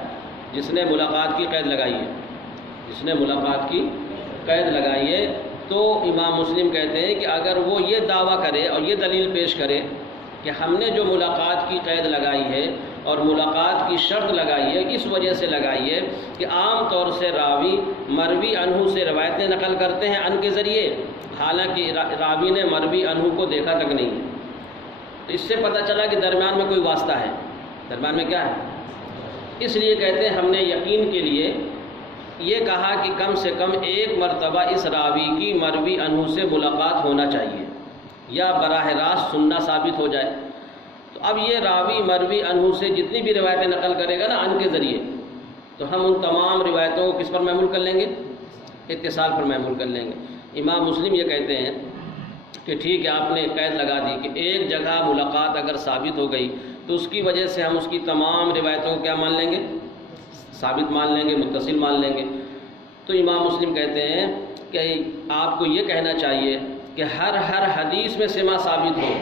جس نے ملاقات کی قید لگائی ہے، جس نے ملاقات کی قید لگائی ہے۔ تو امام مسلم کہتے ہیں کہ اگر وہ یہ دعویٰ کرے اور یہ دلیل پیش کرے کہ ہم نے جو ملاقات کی قید لگائی ہے اور ملاقات کی شرط لگائی ہے اس وجہ سے لگائی ہے کہ عام طور سے راوی مروی عنہ سے روایتیں نقل کرتے ہیں ان کے ذریعے، حالانکہ راوی نے مروی عنہ کو دیکھا تک نہیں، تو اس سے پتہ چلا کہ درمیان میں کوئی واسطہ ہے، درمیان میں کیا ہے۔ اس لیے کہتے ہیں ہم نے یقین کے لیے یہ کہا کہ کم سے کم ایک مرتبہ اس راوی کی مروی عنہ سے ملاقات ہونا چاہیے یا براہ راست سننا ثابت ہو جائے۔ تو اب یہ راوی مروی عنہ سے جتنی بھی روایتیں نقل کرے گا نا ان کے ذریعے، تو ہم ان تمام روایتوں کو کس پر محمول کر لیں گے، اتصال پر محمول کر لیں گے۔ امام مسلم یہ کہتے ہیں کہ ٹھیک ہے آپ نے قید لگا دی کہ ایک جگہ ملاقات اگر ثابت ہو گئی تو اس کی وجہ سے ہم اس کی تمام روایتوں کو کیا مان لیں گے، ثابت مان لیں گے، متصل مان لیں گے۔ تو امام مسلم کہتے ہیں کہ آپ کو یہ کہنا چاہیے کہ ہر حدیث میں سماع ثابت ہو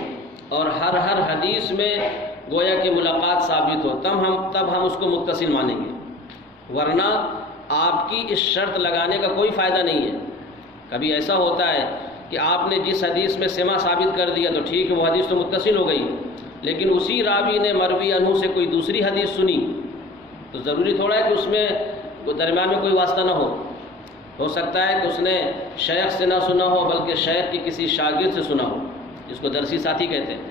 اور ہر حدیث میں گویا کہ ملاقات ثابت ہو، تب ہم اس کو متصل مانیں گے، ورنہ آپ کی اس شرط لگانے کا کوئی فائدہ نہیں ہے۔ کبھی ایسا ہوتا ہے کہ آپ نے جس حدیث میں سماع ثابت کر دیا تو ٹھیک ہے، وہ حدیث تو متصل ہو گئی، لیکن اسی راوی نے مروی عنہ سے کوئی دوسری حدیث سنی تو ضروری تھوڑا ہے کہ اس میں درمیان میں کوئی واسطہ نہ ہو سکتا ہے کہ اس نے شیخ سے نہ سنا ہو بلکہ شیخ کی کسی شاگرد سے سنا ہو، جس کو درسی ساتھی کہتے ہیں۔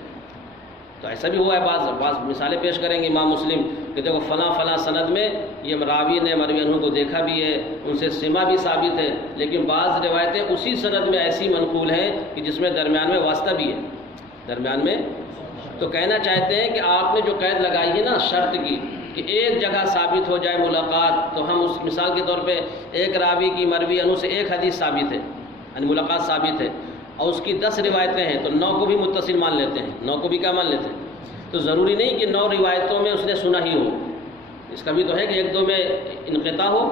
تو ایسا بھی ہوا ہے، بعض مثالیں پیش کریں گے امام مسلم کہ دیکھو فلاں سند میں یہ راوی نے مروی عنہ کو دیکھا بھی ہے، ان سے سماع بھی ثابت ہے، لیکن بعض روایتیں اسی سند میں ایسی منقول ہیں کہ جس میں درمیان میں واسطہ بھی ہے، درمیان میں۔ تو کہنا چاہتے ہیں کہ آپ نے جو قید لگائی ہے نا شرط کی کہ ایک جگہ ثابت ہو جائے ملاقات، تو ہم اس مثال کے طور پہ ایک راوی کی مروی عنہ سے ایک حدیث ثابت ہے، یعنی ملاقات ثابت ہے، اور اس کی 10 روایتیں ہیں تو 9 کو بھی متصل مان لیتے ہیں، 9 کو بھی کیا مان لیتے ہیں؟ تو ضروری نہیں کہ 9 روایتوں میں اس نے سنا ہی ہو، اس کا بھی تو ہے کہ 1-2 میں انقطاع ہو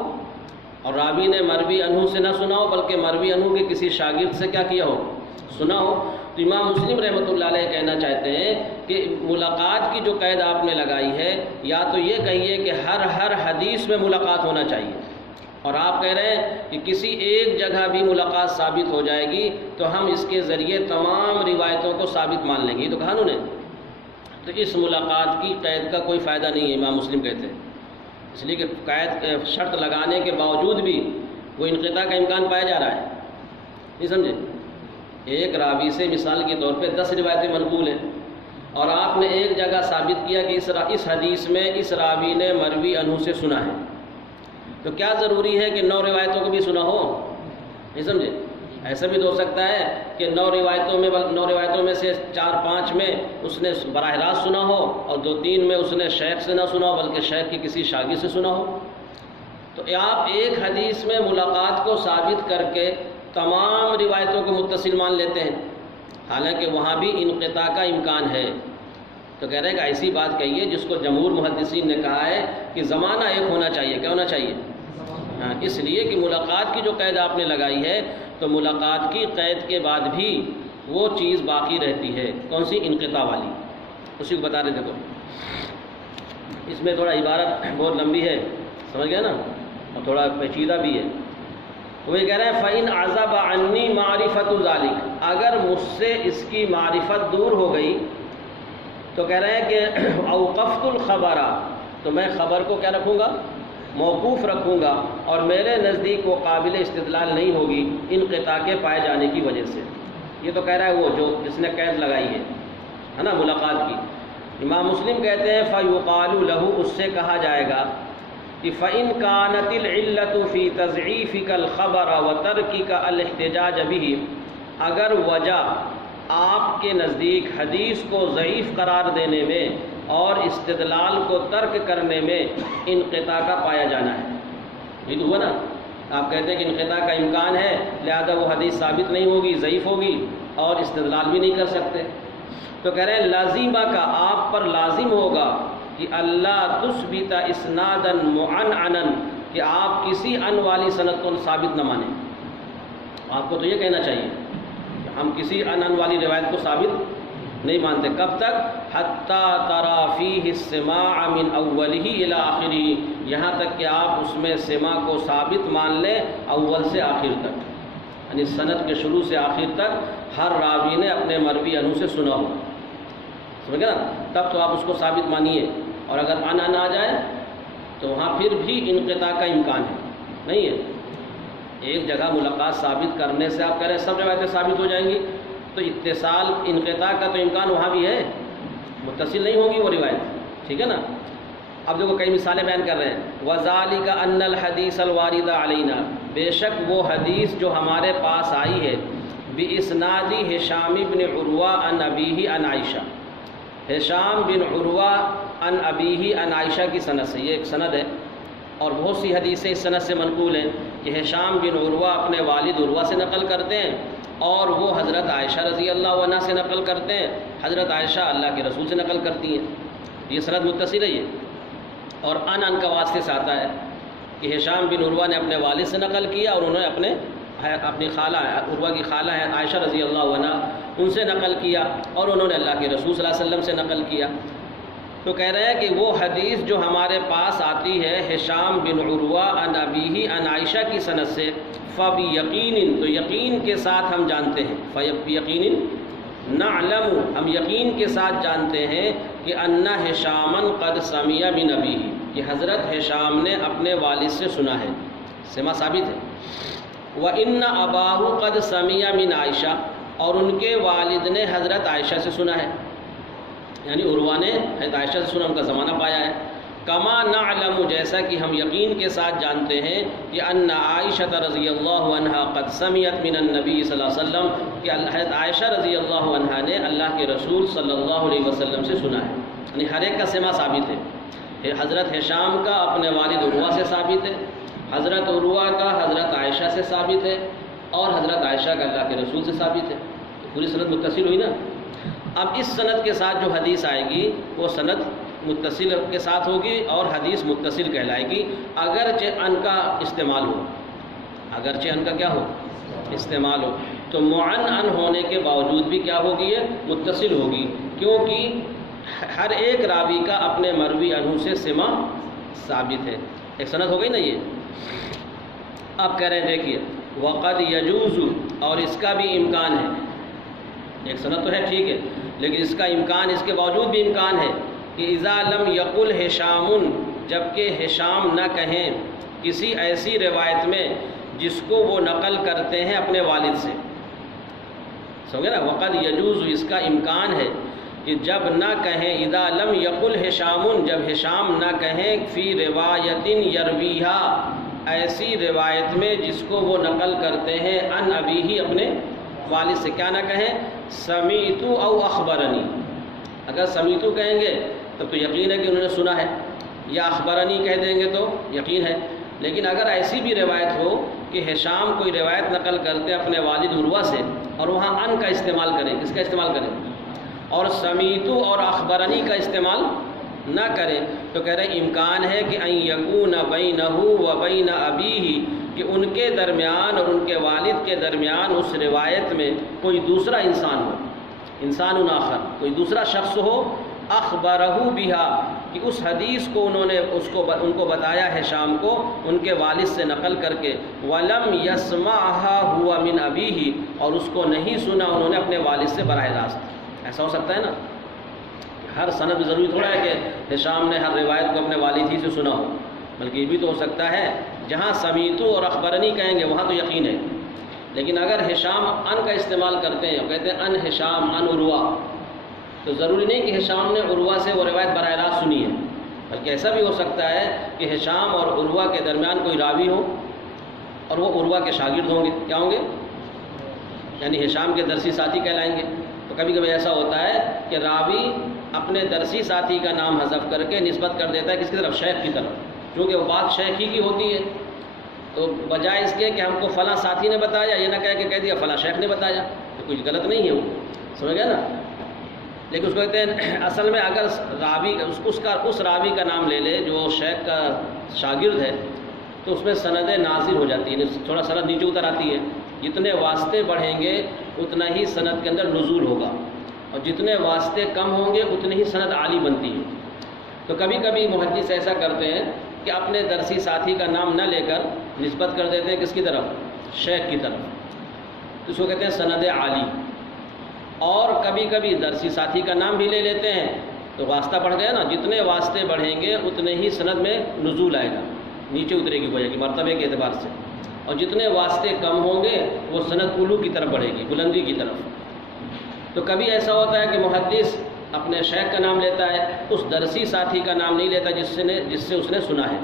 اور راوی نے مروی عنہ سے نہ سنا ہو بلکہ مروی عنہ کے کسی شاگرد سے کیا کیا ہو، سنا ہو۔ تو امام مسلم رحمۃ اللہ علیہ کہنا چاہتے ہیں کہ ملاقات کی جو قید آپ نے لگائی ہے، یا تو یہ کہیے کہ ہر حدیث میں ملاقات ہونا چاہیے، اور آپ کہہ رہے ہیں کہ کسی ایک جگہ بھی ملاقات ثابت ہو جائے گی تو ہم اس کے ذریعے تمام روایتوں کو ثابت مان لیں گے، یہ تو کہا انہوں نے۔ تو اس ملاقات کی قید کا کوئی فائدہ نہیں ہے، امام مسلم کہتے ہیں، اس لیے کہ قید شرط لگانے کے باوجود بھی وہ انقطاع کا امکان پایا جا رہا ہے، نہیں سمجھے؟ ایک راوی سے مثال کے طور پہ 10 روایتیں منقول ہیں، اور آپ نے ایک جگہ ثابت کیا کہ اس حدیث میں اس راوی نے مروی عنہ سے سنا ہے، تو کیا ضروری ہے کہ 9 روایتوں کو بھی سنا ہو؟ نہیں سمجھے؟ ایسا بھی تو ہو سکتا ہے کہ 9 روایتوں میں سے 4-5 میں اس نے براہ راست سنا ہو اور 2-3 میں اس نے شیخ سے نہ سنا ہو بلکہ شیخ کی کسی شاگرد سے سنا ہو۔ تو آپ ایک حدیث میں ملاقات کو ثابت کر کے تمام روایتوں کو متصل مان لیتے ہیں، حالانکہ وہاں بھی انقطاع کا امکان ہے۔ تو کہہ رہے ہیں کہ ایسی بات کہیے جس کو جمہور محدثین نے کہا ہے کہ زمانہ ایک ہونا چاہیے، کیا ہونا چاہیے؟ ہاں، اس لیے کہ ملاقات کی جو قید آپ نے لگائی ہے تو ملاقات کی قید کے بعد بھی وہ چیز باقی رہتی ہے، کون سی؟ انقطاع والی، اسی کو بتا رہے۔ دیکھو اس میں تھوڑا عبارت بہت لمبی ہے، سمجھ گیا نا، اور تھوڑا پیچیدہ بھی ہے۔ وہ یہ کہہ رہے ہیں فَإِنْ عَزَبَ عَنِّي مَعْرِفَةُ ذَلِكَ، اگر مجھ سے اس کی معرفت دور ہو گئی تو کہہ رہے ہیں کہ اوقفت الخبر، تو میں خبر کو کیا رکھوں گا؟ موقوف رکھوں گا، اور میرے نزدیک وہ قابل استدلال نہیں ہوگی انقطاع کے پائے جانے کی وجہ سے۔ یہ تو کہہ رہا ہے وہ جو جس نے قید لگائی ہے نا ملاقات کی۔ امام مسلم کہتے ہیں فَيُقَالُ لَهُ، اس سے کہا جائے گا کہ فَإِنْ كَانَتِ الْعِلَّةُ فِي تَضْعِيفِكَ الْخَبَرَ وَتَرْكِكَ الْاحْتِجَاجَ بِهِ، اگر وجہ آپ کے نزدیک حدیث کو ضعیف قرار دینے میں اور استدلال کو ترک کرنے میں انقطاع کا پایا جانا ہے، یہ تو ہوا نا، آپ کہتے ہیں کہ انقطاع کا امکان ہے لہذا وہ حدیث ثابت نہیں ہوگی، ضعیف ہوگی اور استدلال بھی نہیں کر سکتے، تو کہہ رہے ہیں لازمہ کا، آپ پر لازم ہوگا کہ اللہ تثبت اسنادا معنعنا، کہ آپ کسی ان والی سند کو ثابت نہ مانیں۔ آپ کو تو یہ کہنا چاہیے کہ ہم کسی ان والی روایت کو ثابت نہیں مانتے، کب تک؟ حتی تری فیہ السماع من اولہ الی آخرہ، یہاں تک کہ آپ اس میں سماع کو ثابت مان لیں اول سے آخر تک، یعنی سند کے شروع سے آخر تک ہر راوی نے اپنے مروی عنہ سے سنا ہو، سمجھ گئے نا، تب تو آپ اس کو ثابت مانیے، اور اگر ان آ جائے تو وہاں پھر بھی انقطاع کا امکان ہے، نہیں ہے۔ ایک جگہ ملاقات ثابت کرنے سے آپ کہہ رہے ہیں سب روایتیں ثابت ہو جائیں گی، تو اتصال انقطاع کا تو امکان وہاں بھی ہے، متصل نہیں ہوگی وہ روایت، ٹھیک ہے نا۔ اب دیکھو کئی مثالیں بیان کر رہے ہیں، وَذَلِكَ أَنَّ الْحَدِيثَ الْوَارِدَ عَلَيْنَا، بے شک وہ حدیث جو ہمارے پاس آئی ہے، بِإِسْنَادِ هِشَامِ بْنِ عُرْوَةَ عَنْ أَبِيهِ عَنْ عَائِشَةَ، ہشام بن عروہ عن ابیہ عن عائشہ کی سند سے، یہ ایک سند ہے، اور بہت سی حدیثیں اس سند سے منقول ہیں کہ ہشام بن عروہ اپنے والد عروہ سے نقل کرتے ہیں اور وہ حضرت عائشہ رضی اللہ عنہ سے نقل کرتے ہیں، حضرت عائشہ اللہ کے رسول سے نقل کرتی ہیں، یہ سند متصل ہے یہ، اور ان کا واسطے سے آتا ہے کہ ہشام بن عروہ نے اپنے والد سے نقل کیا اور انہوں نے اپنی خالہ عروہ کی خالہ ہے عائشہ رضی اللہ عنہ، ان سے نقل کیا اور انہوں نے اللہ کے رسول صلی اللہ علیہ وسلم سے نقل کیا۔ تو کہہ رہے ہیں کہ وہ حدیث جو ہمارے پاس آتی ہے ہشام بن عروہ عن ابیہ عن عائشہ کی سند سے، فَبِيَقِينٍ تو یقین کے ساتھ ہم جانتے ہیں، فَبِيَقِينٍ نَعْلَمُ ہم یقین کے ساتھ جانتے ہیں کہ أَنَّ هِشَامًا قَدْ سَمِعَ مِنْ أَبِيهِ کہ حضرت ہشام نے اپنے والد سے سنا ہے، سما ثابت ہے۔ وَإِنَّ أَبَاهُ قَدْ سَمِعَ مِنْ عائشہ اور ان کے والد نے حضرت عائشہ سے سنا ہے، یعنی عروہ نے حضرت عائشہ سے سنا، ان کا زمانہ پایا ہے۔ کما نعلم جیسا کہ ہم یقین کے ساتھ جانتے ہیں کہ ان عائشہ رضی اللہ عنہا قد سمعت من النبی صلی اللہ علیہ وسلم کہ حضرت عائشہ رضی اللہ عنہا نے اللہ کے رسول صلی اللہ علیہ وسلم سے سنا ہے، یعنی ہر ایک کا سماع ثابت ہے۔ حضرت ہشام کا اپنے والد عروہ سے ثابت ہے، حضرت عروہ کا حضرت عائشہ سے ثابت ہے، اور حضرت عائشہ کا اللہ کے رسول سے ثابت ہے۔ تو پوری سند متصل ہوئی نا۔ اب اس سند کے ساتھ جو حدیث آئے گی وہ سند متصل کے ساتھ ہوگی اور حدیث متصل کہلائے گی، اگرچہ ان کا استعمال ہو، اگرچہ ان کا کیا ہو استعمال ہو، تو معنعن ہونے کے باوجود بھی کیا ہوگی یہ متصل ہوگی، کیونکہ ہر ایک راوی کا اپنے مروی عنہ سے سماع ثابت ہے۔ ایک سند ہو گئی نا یہ۔ اب کہہ رہے ہیں دیکھیے وقد یجوز اور اس کا بھی امکان ہے، ایک سند تو ہے ٹھیک ہے، لیکن اس کا امکان، اس کے باوجود بھی امکان ہے کہ اذا لم یقل ہشام جبکہ ہشام نہ کہیں کسی ایسی روایت میں جس کو وہ نقل کرتے ہیں اپنے والد سے، سمجھے نا، وقد یجوز اس کا امکان ہے کہ جب نہ کہیں اذا لم یقل ہشام جب ہشام نہ کہیں فی روایت یرویہا ایسی روایت میں جس کو وہ نقل کرتے ہیں ان ابیہ اپنے والد سے، کیا نہ کہیں سمیت او اخبرنی، اگر سمیتو کہیں گے تب تو یقین ہے کہ انہوں نے سنا ہے، یا اخبرنی کہہ دیں گے تو یقین ہے، لیکن اگر ایسی بھی روایت ہو کہ ہشام کوئی روایت نقل کرتے اپنے والد عروہ سے اور وہاں ان کا استعمال کریں، کس کا استعمال کریں، اور سمیتو اور اخبرنی کا استعمال نہ کریں، تو کہہ رہے امکان ہے کہ ان یکون بینہ و بین ابیہ کہ ان کے درمیان اور ان کے والد کے درمیان اس روایت میں کوئی دوسرا انسان ہو، انسان آخر، کوئی دوسرا شخص ہو، اخبرہ بہا کہ اس حدیث کو انہوں نے ان کو بتایا ہے شام کو ان کے والد سے نقل کر کے، ولم یسمعھا ہوا من ابیہ اور اس کو نہیں سنا انہوں نے اپنے والد سے براہ راست۔ ایسا ہو سکتا ہے نا، ہر سند ضروری تھوڑا ہے کہ ہشام نے ہر روایت کو اپنے والد ہی سے سنا ہو، بلکہ یہ بھی تو ہو سکتا ہے جہاں سمیتو اور اخبرنی کہیں گے وہاں تو یقین ہے، لیکن اگر ہشام ان کا استعمال کرتے ہیں اور کہتے ہیں ان ہشام ان عروہ، تو ضروری نہیں کہ ہشام نے عروہ سے وہ روایت براہ راست سنی ہے، بلکہ ایسا بھی ہو سکتا ہے کہ ہشام اور عروہ کے درمیان کوئی راوی ہو اور وہ عروہ کے شاگرد ہوں گے، کیا ہوں گے، یعنی ہشام کے درسی ساتھی کہلائیں گے۔ تو کبھی کبھی ایسا ہوتا ہے کہ راوی اپنے درسی ساتھی کا نام حذف کر کے نسبت کر دیتا ہے کس کی طرف، شیخ کی طرف، کیونکہ وہ بات شیخ ہی کی ہوتی ہے، تو بجائے اس کے کہ ہم کو فلاں ساتھی نے بتایا، یہ نہ کہہ دیا فلاں شیخ نے بتایا، تو کچھ غلط نہیں ہے وہ، سمجھ گیا نا۔ لیکن اس کو کہتے ہیں اصل میں اگر راوی اس راوی کا نام لے لے جو شیخ کا شاگرد ہے تو اس میں سند نازل ہو جاتی ہے، تھوڑا سند نیچے اتر آتی ہے، جتنے واسطے بڑھیں گے اتنا ہی سند کے اندر نزول ہوگا، اور جتنے واسطے کم ہوں گے اتنی ہی سند عالی بنتی ہے۔ تو کبھی کبھی محدث ایسا کرتے ہیں کہ اپنے درسی ساتھی کا نام نہ لے کر نسبت کر دیتے ہیں کس کی طرف، شیخ کی طرف، اس کو کہتے ہیں سند عالی۔ اور کبھی کبھی درسی ساتھی کا نام بھی لے لیتے ہیں تو واسطہ بڑھ گیا نا، جتنے واسطے بڑھیں گے اتنے ہی سند میں نزول آئے گا، نیچے اترے گی گویا کہ مرتبے کے اعتبار سے، اور جتنے واسطے کم ہوں گے وہ سند علو کی طرف بڑھے گی، بلندی کی طرف۔ تو کبھی ایسا ہوتا ہے کہ محدث اپنے شیخ کا نام لیتا ہے، اس درسی ساتھی کا نام نہیں لیتا جس سے اس نے سنا ہے۔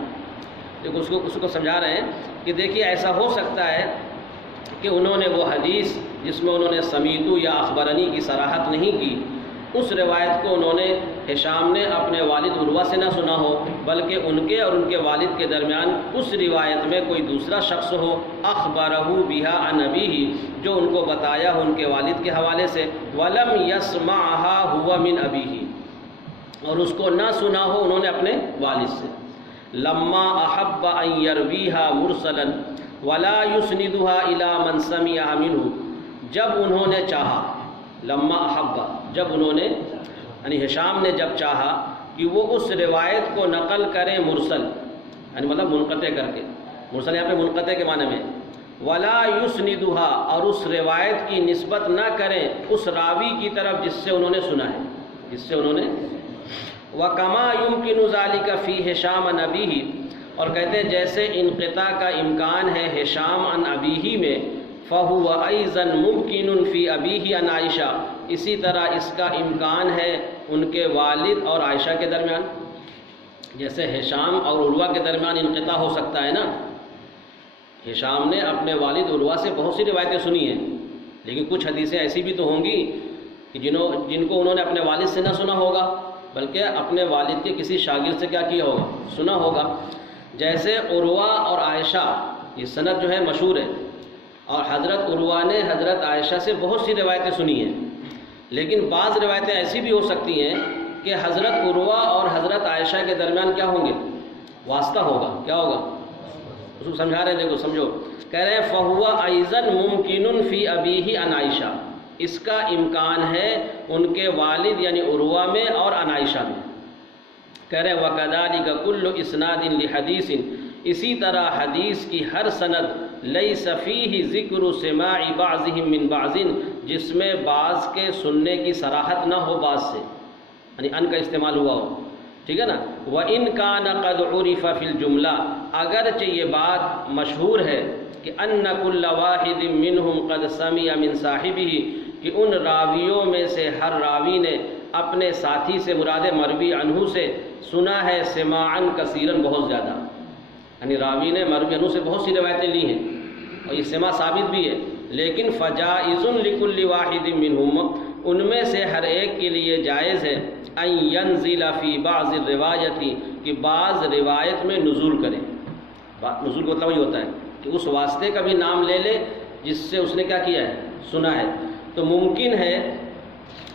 لیکن اس کو سمجھا رہے ہیں کہ دیکھیے ایسا ہو سکتا ہے کہ انہوں نے وہ حدیث جس میں انہوں نے سمیتو یا اخبرنی کی صراحت نہیں کی، اس روایت کو انہوں نے ہشام نے اپنے والد عروہ سے نہ سنا ہو، بلکہ ان کے اور ان کے والد کے درمیان اس روایت میں کوئی دوسرا شخص ہو، اخبرہ بہا عن ابیہ جو ان کو بتایا ہو ان کے والد کے حوالے سے، ولم یسمعھا ہوا من ابیہ اور اس کو نہ سنا ہو انہوں نے اپنے والد سے، لما احب ان یرویہا مرسلا ولا یسندھا الی من سمع منہ جب انہوں نے چاہا، لما احبا، جب انہوں نے یعنی ہشام نے جب چاہا کہ وہ اس روایت کو نقل کریں مرسل، یعنی مطلب منقطع کر کے، مرسل یہاں پہ منقطع کے معنی میں، ولا یسندھا، اور اس روایت کی نسبت نہ کریں اس راوی کی طرف جس سے انہوں نے سنا ہے، جس سے انہوں نے، وکما یمکن ذلک فی ہشام عن ابیہ، اور کہتے ہیں جیسے انقطاع کا امکان ہے ہشام عن ابیہ میں، فہو ایضا ممکن فی ابیہ عن عائشہ، اسی طرح اس کا امکان ہے ان کے والد اور عائشہ کے درمیان، جیسے ہشام اور عروہ کے درمیان انقطاع ہو سکتا ہے نا، ہشام نے اپنے والد عروہ سے بہت سی روایتیں سنی ہیں، لیکن کچھ حدیثیں ایسی بھی تو ہوں گی کہ جن کو انہوں نے اپنے والد سے نہ سنا ہوگا بلکہ اپنے والد کے کسی شاگرد سے کیا کیا ہوگا، سنا ہوگا، جیسے عروہ اور عائشہ، یہ سند جو ہے مشہور ہے، اور حضرت عروہ نے حضرت عائشہ سے بہت سی روایتیں سنی ہیں، لیکن بعض روایتیں ایسی بھی ہو سکتی ہیں کہ حضرت عروہ اور حضرت عائشہ کے درمیان کیا ہوں گے، واسطہ ہوگا، کیا ہوگا، اس کو سمجھا رہے ہیں، دیکھو سمجھو، کہہ رہے ہیں فَهُوَ أَيْضًا مُمْكِنٌ فِي أَبِيهِ عَنْ عَائِشَةَ، اس کا امکان ہے ان کے والد یعنی عروہ میں اور عن عائشہ میں، کہہ رہے ہیں وَكَذَلِكَ كُلُّ إِسْنَادٍ لِحَدِيثٍ، اسی طرح حدیث کی ہر سند لَيْسَ فِيهِ ذِكْرُ سِمَاعِ بَعْضِهِم مِّن بَعْضٍ، جس میں بعض کے سننے کی صراحت نہ ہو بعض سے، یعنی ان کا استعمال ہوا ہو، ٹھیک ہے نا، وَإِن كَانَ قَدْ عُرِفَ فِي الْجُمْلَةِ، اگرچہ یہ بات مشہور ہے کہ أَنَّ كُلَّ وَاحِدٍ مِّنْهُمْ قَدْ سَمِعَ مِنْ صَاحِبِهِ، کہ ان راویوں میں سے ہر راوی نے اپنے ساتھی سے مراد مروی عنہ سے سنا ہے سماعاً کثیراً، بہت زیادہ، یعنی راوی نے مروی عنہ سے بہت سی روایتیں لی ہیں اور یہ سماع ثابت بھی ہے، لیکن فجائز لکل واحد منہم، ان میں سے ہر ایک کے لیے جائز ہے ان ینزل فی بعض الروایت، کہ بعض روایت میں نزول کرے، نزول کا مطلب یہ ہوتا ہے کہ اس واسطے کا بھی نام لے لے جس سے اس نے کیا کیا ہے، سنا ہے، تو ممکن ہے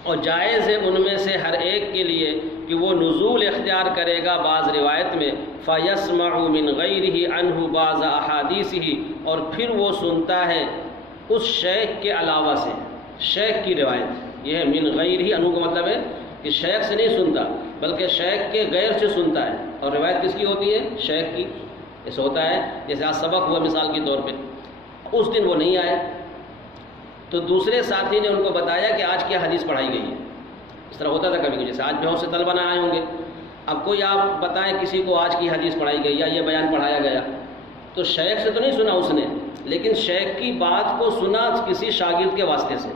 اور جائز ہے ان میں سے ہر ایک کے لیے کہ وہ نزول اختیار کرے گا بعض روایت میں، فَيَسْمَعُ مِنْ غَيْرِهِ عَنْهُ بَعْضَ أَحَادِيثِهِ، اور پھر وہ سنتا ہے اس شیخ کے علاوہ سے، شیخ کی روایت، یہ ہے من غیرہ عنہ کا مطلب ہے کہ شیخ سے نہیں سنتا بلکہ شیخ کے غیر سے سنتا ہے، اور روایت کس کی ہوتی ہے، شیخ کی، ایسا ہوتا ہے جیسے آج سبق ہوا مثال کے طور پہ، اس دن وہ نہیں آئے تو دوسرے ساتھی نے ان کو بتایا کہ آج کیا حدیث پڑھائی گئی ہے، اس طرح ہوتا تھا کبھی جیسے آج بہت سے طلبہ نہ آئے ہوں گے، اب کوئی آپ بتائیں کسی کو آج کی حدیث پڑھائی گئی یا یہ بیان پڑھایا گیا، تو شیخ سے تو نہیں سنا اس نے، لیکن شیخ کی بات کو سنا کسی شاگرد کے واسطے سے،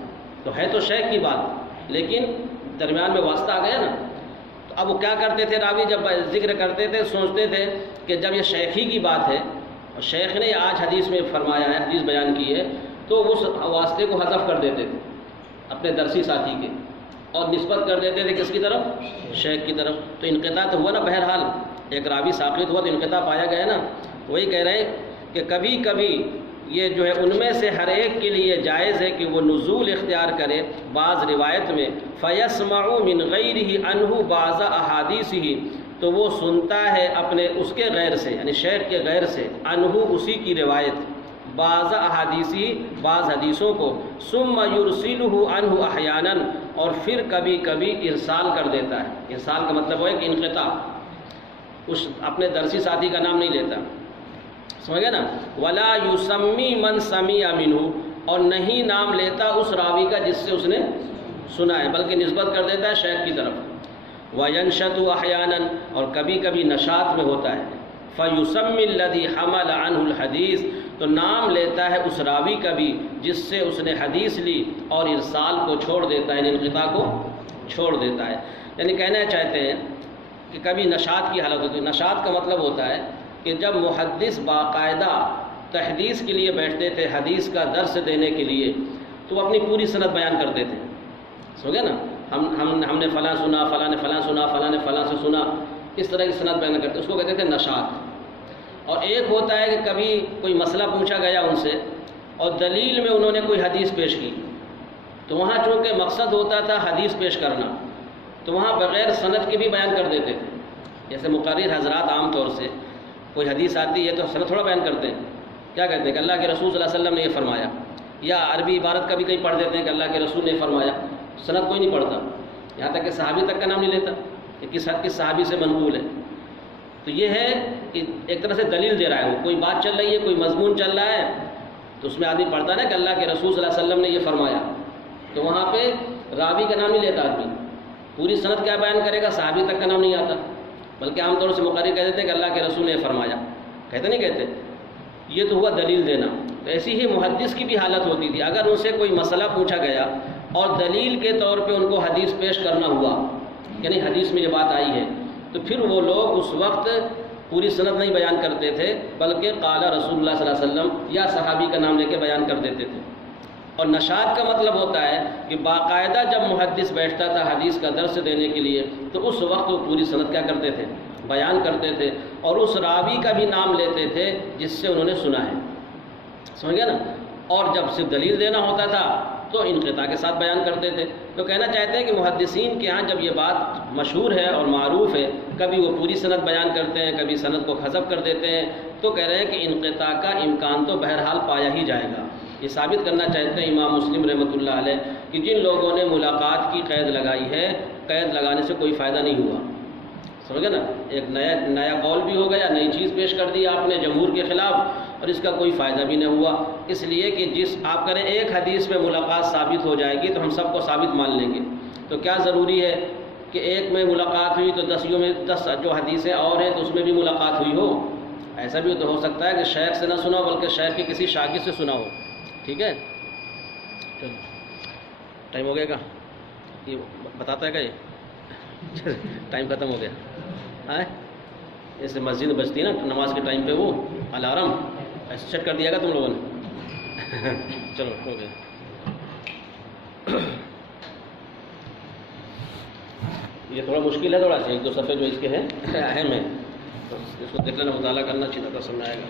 تو ہے تو شیخ کی بات لیکن درمیان میں واسطہ آ گیا نا، تو اب وہ کیا کرتے تھے راوی جب ذکر کرتے تھے سوچتے تھے کہ جب یہ شیخ ہی کی بات ہے اور شیخ نے آج حدیث میں فرمایا ہے، حدیث بیان کی ہے، تو اس واسطے کو حذف کر دیتے تھے اپنے درسی ساتھی کے اور نسبت کر دیتے تھے کس کی طرف، شیخ کی طرف، تو انقطاع تو ہوا نا، بہرحال ایک راوی ساقط ہوا تو انقطاع پایا گیا نا، وہی کہہ رہے ہیں کہ کبھی کبھی یہ جو ہے ان میں سے ہر ایک کے لیے جائز ہے کہ وہ نزول اختیار کرے بعض روایت میں، فَيَسْمَعُ مِنْ غَيْرِهِ عَنْهُ بَعْضَ أَحَادِيثِهِ، تو وہ سنتا ہے اپنے اس کے غیر سے یعنی شیخ کے غیر سے، عنہ اسی کی روایت، بعض احادیثی بعض حدیثوں کو، ثم یرسلہ عنہ احیانا، اور پھر کبھی کبھی ارسال کر دیتا ہے، ارسال کا مطلب ہے کہ انقطاع، اس اپنے درسی ساتھی کا نام نہیں لیتا، سمجھ گئے نا، ولا یسمی من سمع منہ، اور نہیں نام لیتا اس راوی کا جس سے اس نے سنا ہے بلکہ نسبت کر دیتا ہے شیخ کی طرف، وینشط احیانا، اور کبھی کبھی نشاط میں ہوتا ہے، فیسمی الذی حمل عنہ الحدیث، تو نام لیتا ہے اس راوی کا بھی جس سے اس نے حدیث لی اور ارسال کو چھوڑ دیتا ہے، انقطاع کو چھوڑ دیتا ہے، یعنی کہنا چاہتے ہیں کہ کبھی نشاط کی حالت ہوتی ہے، نشاط کا مطلب ہوتا ہے کہ جب محدث باقاعدہ تحدیث کے لیے بیٹھتے تھے، حدیث کا درس دینے کے لیے، تو وہ اپنی پوری سند بیان کرتے تھے، سمجھے نا، ہم نے فلاں سنا، فلاں نے فلاں سنا، فلاں نے فلاں سے سنا، اس طرح کی سند بیان کرتے، اس کو کہتے تھے نشاط۔ اور ایک ہوتا ہے کہ کبھی کوئی مسئلہ پوچھا گیا ان سے اور دلیل میں انہوں نے کوئی حدیث پیش کی، تو وہاں چونکہ مقصد ہوتا تھا حدیث پیش کرنا، تو وہاں بغیر سند کے بھی بیان کر دیتے تھے، جیسے مقرر حضرات عام طور سے کوئی حدیث آتی ہے تو سند تھوڑا بیان کرتے ہیں، کیا کہتے ہیں کہ اللہ کے رسول صلی اللہ علیہ وسلم نے یہ فرمایا، یا عربی عبارت کا بھی کہیں پڑھ دیتے ہیں کہ اللہ کے رسول نے فرمایا، سند کوئی نہیں پڑھتا، یہاں تک کہ صحابی تک کا نام نہیں لیتا کہ کس صحابی سے منقول ہے۔ تو یہ ہے کہ ایک طرح سے دلیل دے رہا ہے، وہ کوئی بات چل رہی ہے، کوئی مضمون چل رہا ہے، تو اس میں آدمی پڑھتا ہے نا کہ اللہ کے رسول صلی اللہ علیہ وسلم نے یہ فرمایا، تو وہاں پہ راوی کا نام نہیں لیتا آدمی، پوری سند کیا بیان کرے گا، صحابی تک کا نام نہیں آتا، بلکہ عام طور سے مقرر کہہ دیتے ہیں کہ اللہ کے رسول نے یہ فرمایا، کہتے نہیں کہتے؟ یہ تو ہوا دلیل دینا۔ تو ایسی ہی محدث کی بھی حالت ہوتی تھی، اگر ان سے کوئی مسئلہ پوچھا گیا اور دلیل کے طور پہ ان کو حدیث پیش کرنا ہوا، یعنی حدیث میں یہ بات آئی ہے، تو پھر وہ لوگ اس وقت پوری سند نہیں بیان کرتے تھے، بلکہ قال رسول اللہ صلی اللہ علیہ وسلم یا صحابی کا نام لے کے بیان کر دیتے تھے۔ اور نشاط کا مطلب ہوتا ہے کہ باقاعدہ جب محدث بیٹھتا تھا حدیث کا درس دینے کے لیے، تو اس وقت وہ پوری سند کیا کرتے تھے، بیان کرتے تھے، اور اس راوی کا بھی نام لیتے تھے جس سے انہوں نے سنا ہے، سمجھ گیا نا؟ اور جب صرف دلیل دینا ہوتا تھا تو انقطاع کے ساتھ بیان کرتے تھے۔ تو کہنا چاہتے ہیں کہ محدثین کے ہاں جب یہ بات مشہور ہے اور معروف ہے، کبھی وہ پوری سند بیان کرتے ہیں، کبھی سند کو حذف کر دیتے ہیں، تو کہہ رہے ہیں کہ انقطاع کا امکان تو بہرحال پایا ہی جائے گا۔ یہ ثابت کرنا چاہتے ہیں امام مسلم رحمۃ اللہ علیہ کہ جن لوگوں نے ملاقات کی قید لگائی ہے، قید لگانے سے کوئی فائدہ نہیں ہوا، سمجھ گئے نا؟ ایک نیا قول بھی ہو گیا، نئی چیز پیش کر دی آپ نے جمہور کے خلاف، اور اس کا کوئی فائدہ بھی نہیں ہوا، اس لیے کہ جس آپ کریں ایک حدیث میں ملاقات ثابت ہو جائے گی تو ہم سب کو ثابت مان لیں گے، تو کیا ضروری ہے کہ ایک میں ملاقات ہوئی تو 10 جو حدیثیں اور ہیں تو اس میں بھی ملاقات ہوئی ہو؟ ایسا بھی تو ہو سکتا ہے کہ شیخ سے نہ سنا ہو بلکہ شیخ کے کسی شاگرد سے سنا ہو، ٹھیک ہے؟ چلو ٹائم ہو گیا کا یہ بتاتا ہے کہ یہ ٹائم ختم ہو گیا، ایسے مسجد بجتی ہے نا نماز کے ٹائم پہ وہ الارم ایسے سیٹ کر دیا گا تم لوگوں نے، چلو ہو گیا۔ یہ تھوڑا مشکل ہے، تھوڑا سا 1-2 صفحے جو اس کے ہیں اہم ہے، اس کو دیکھ لینا، مطالعہ کرنا، اچھی طرح سمجھ آئے گا۔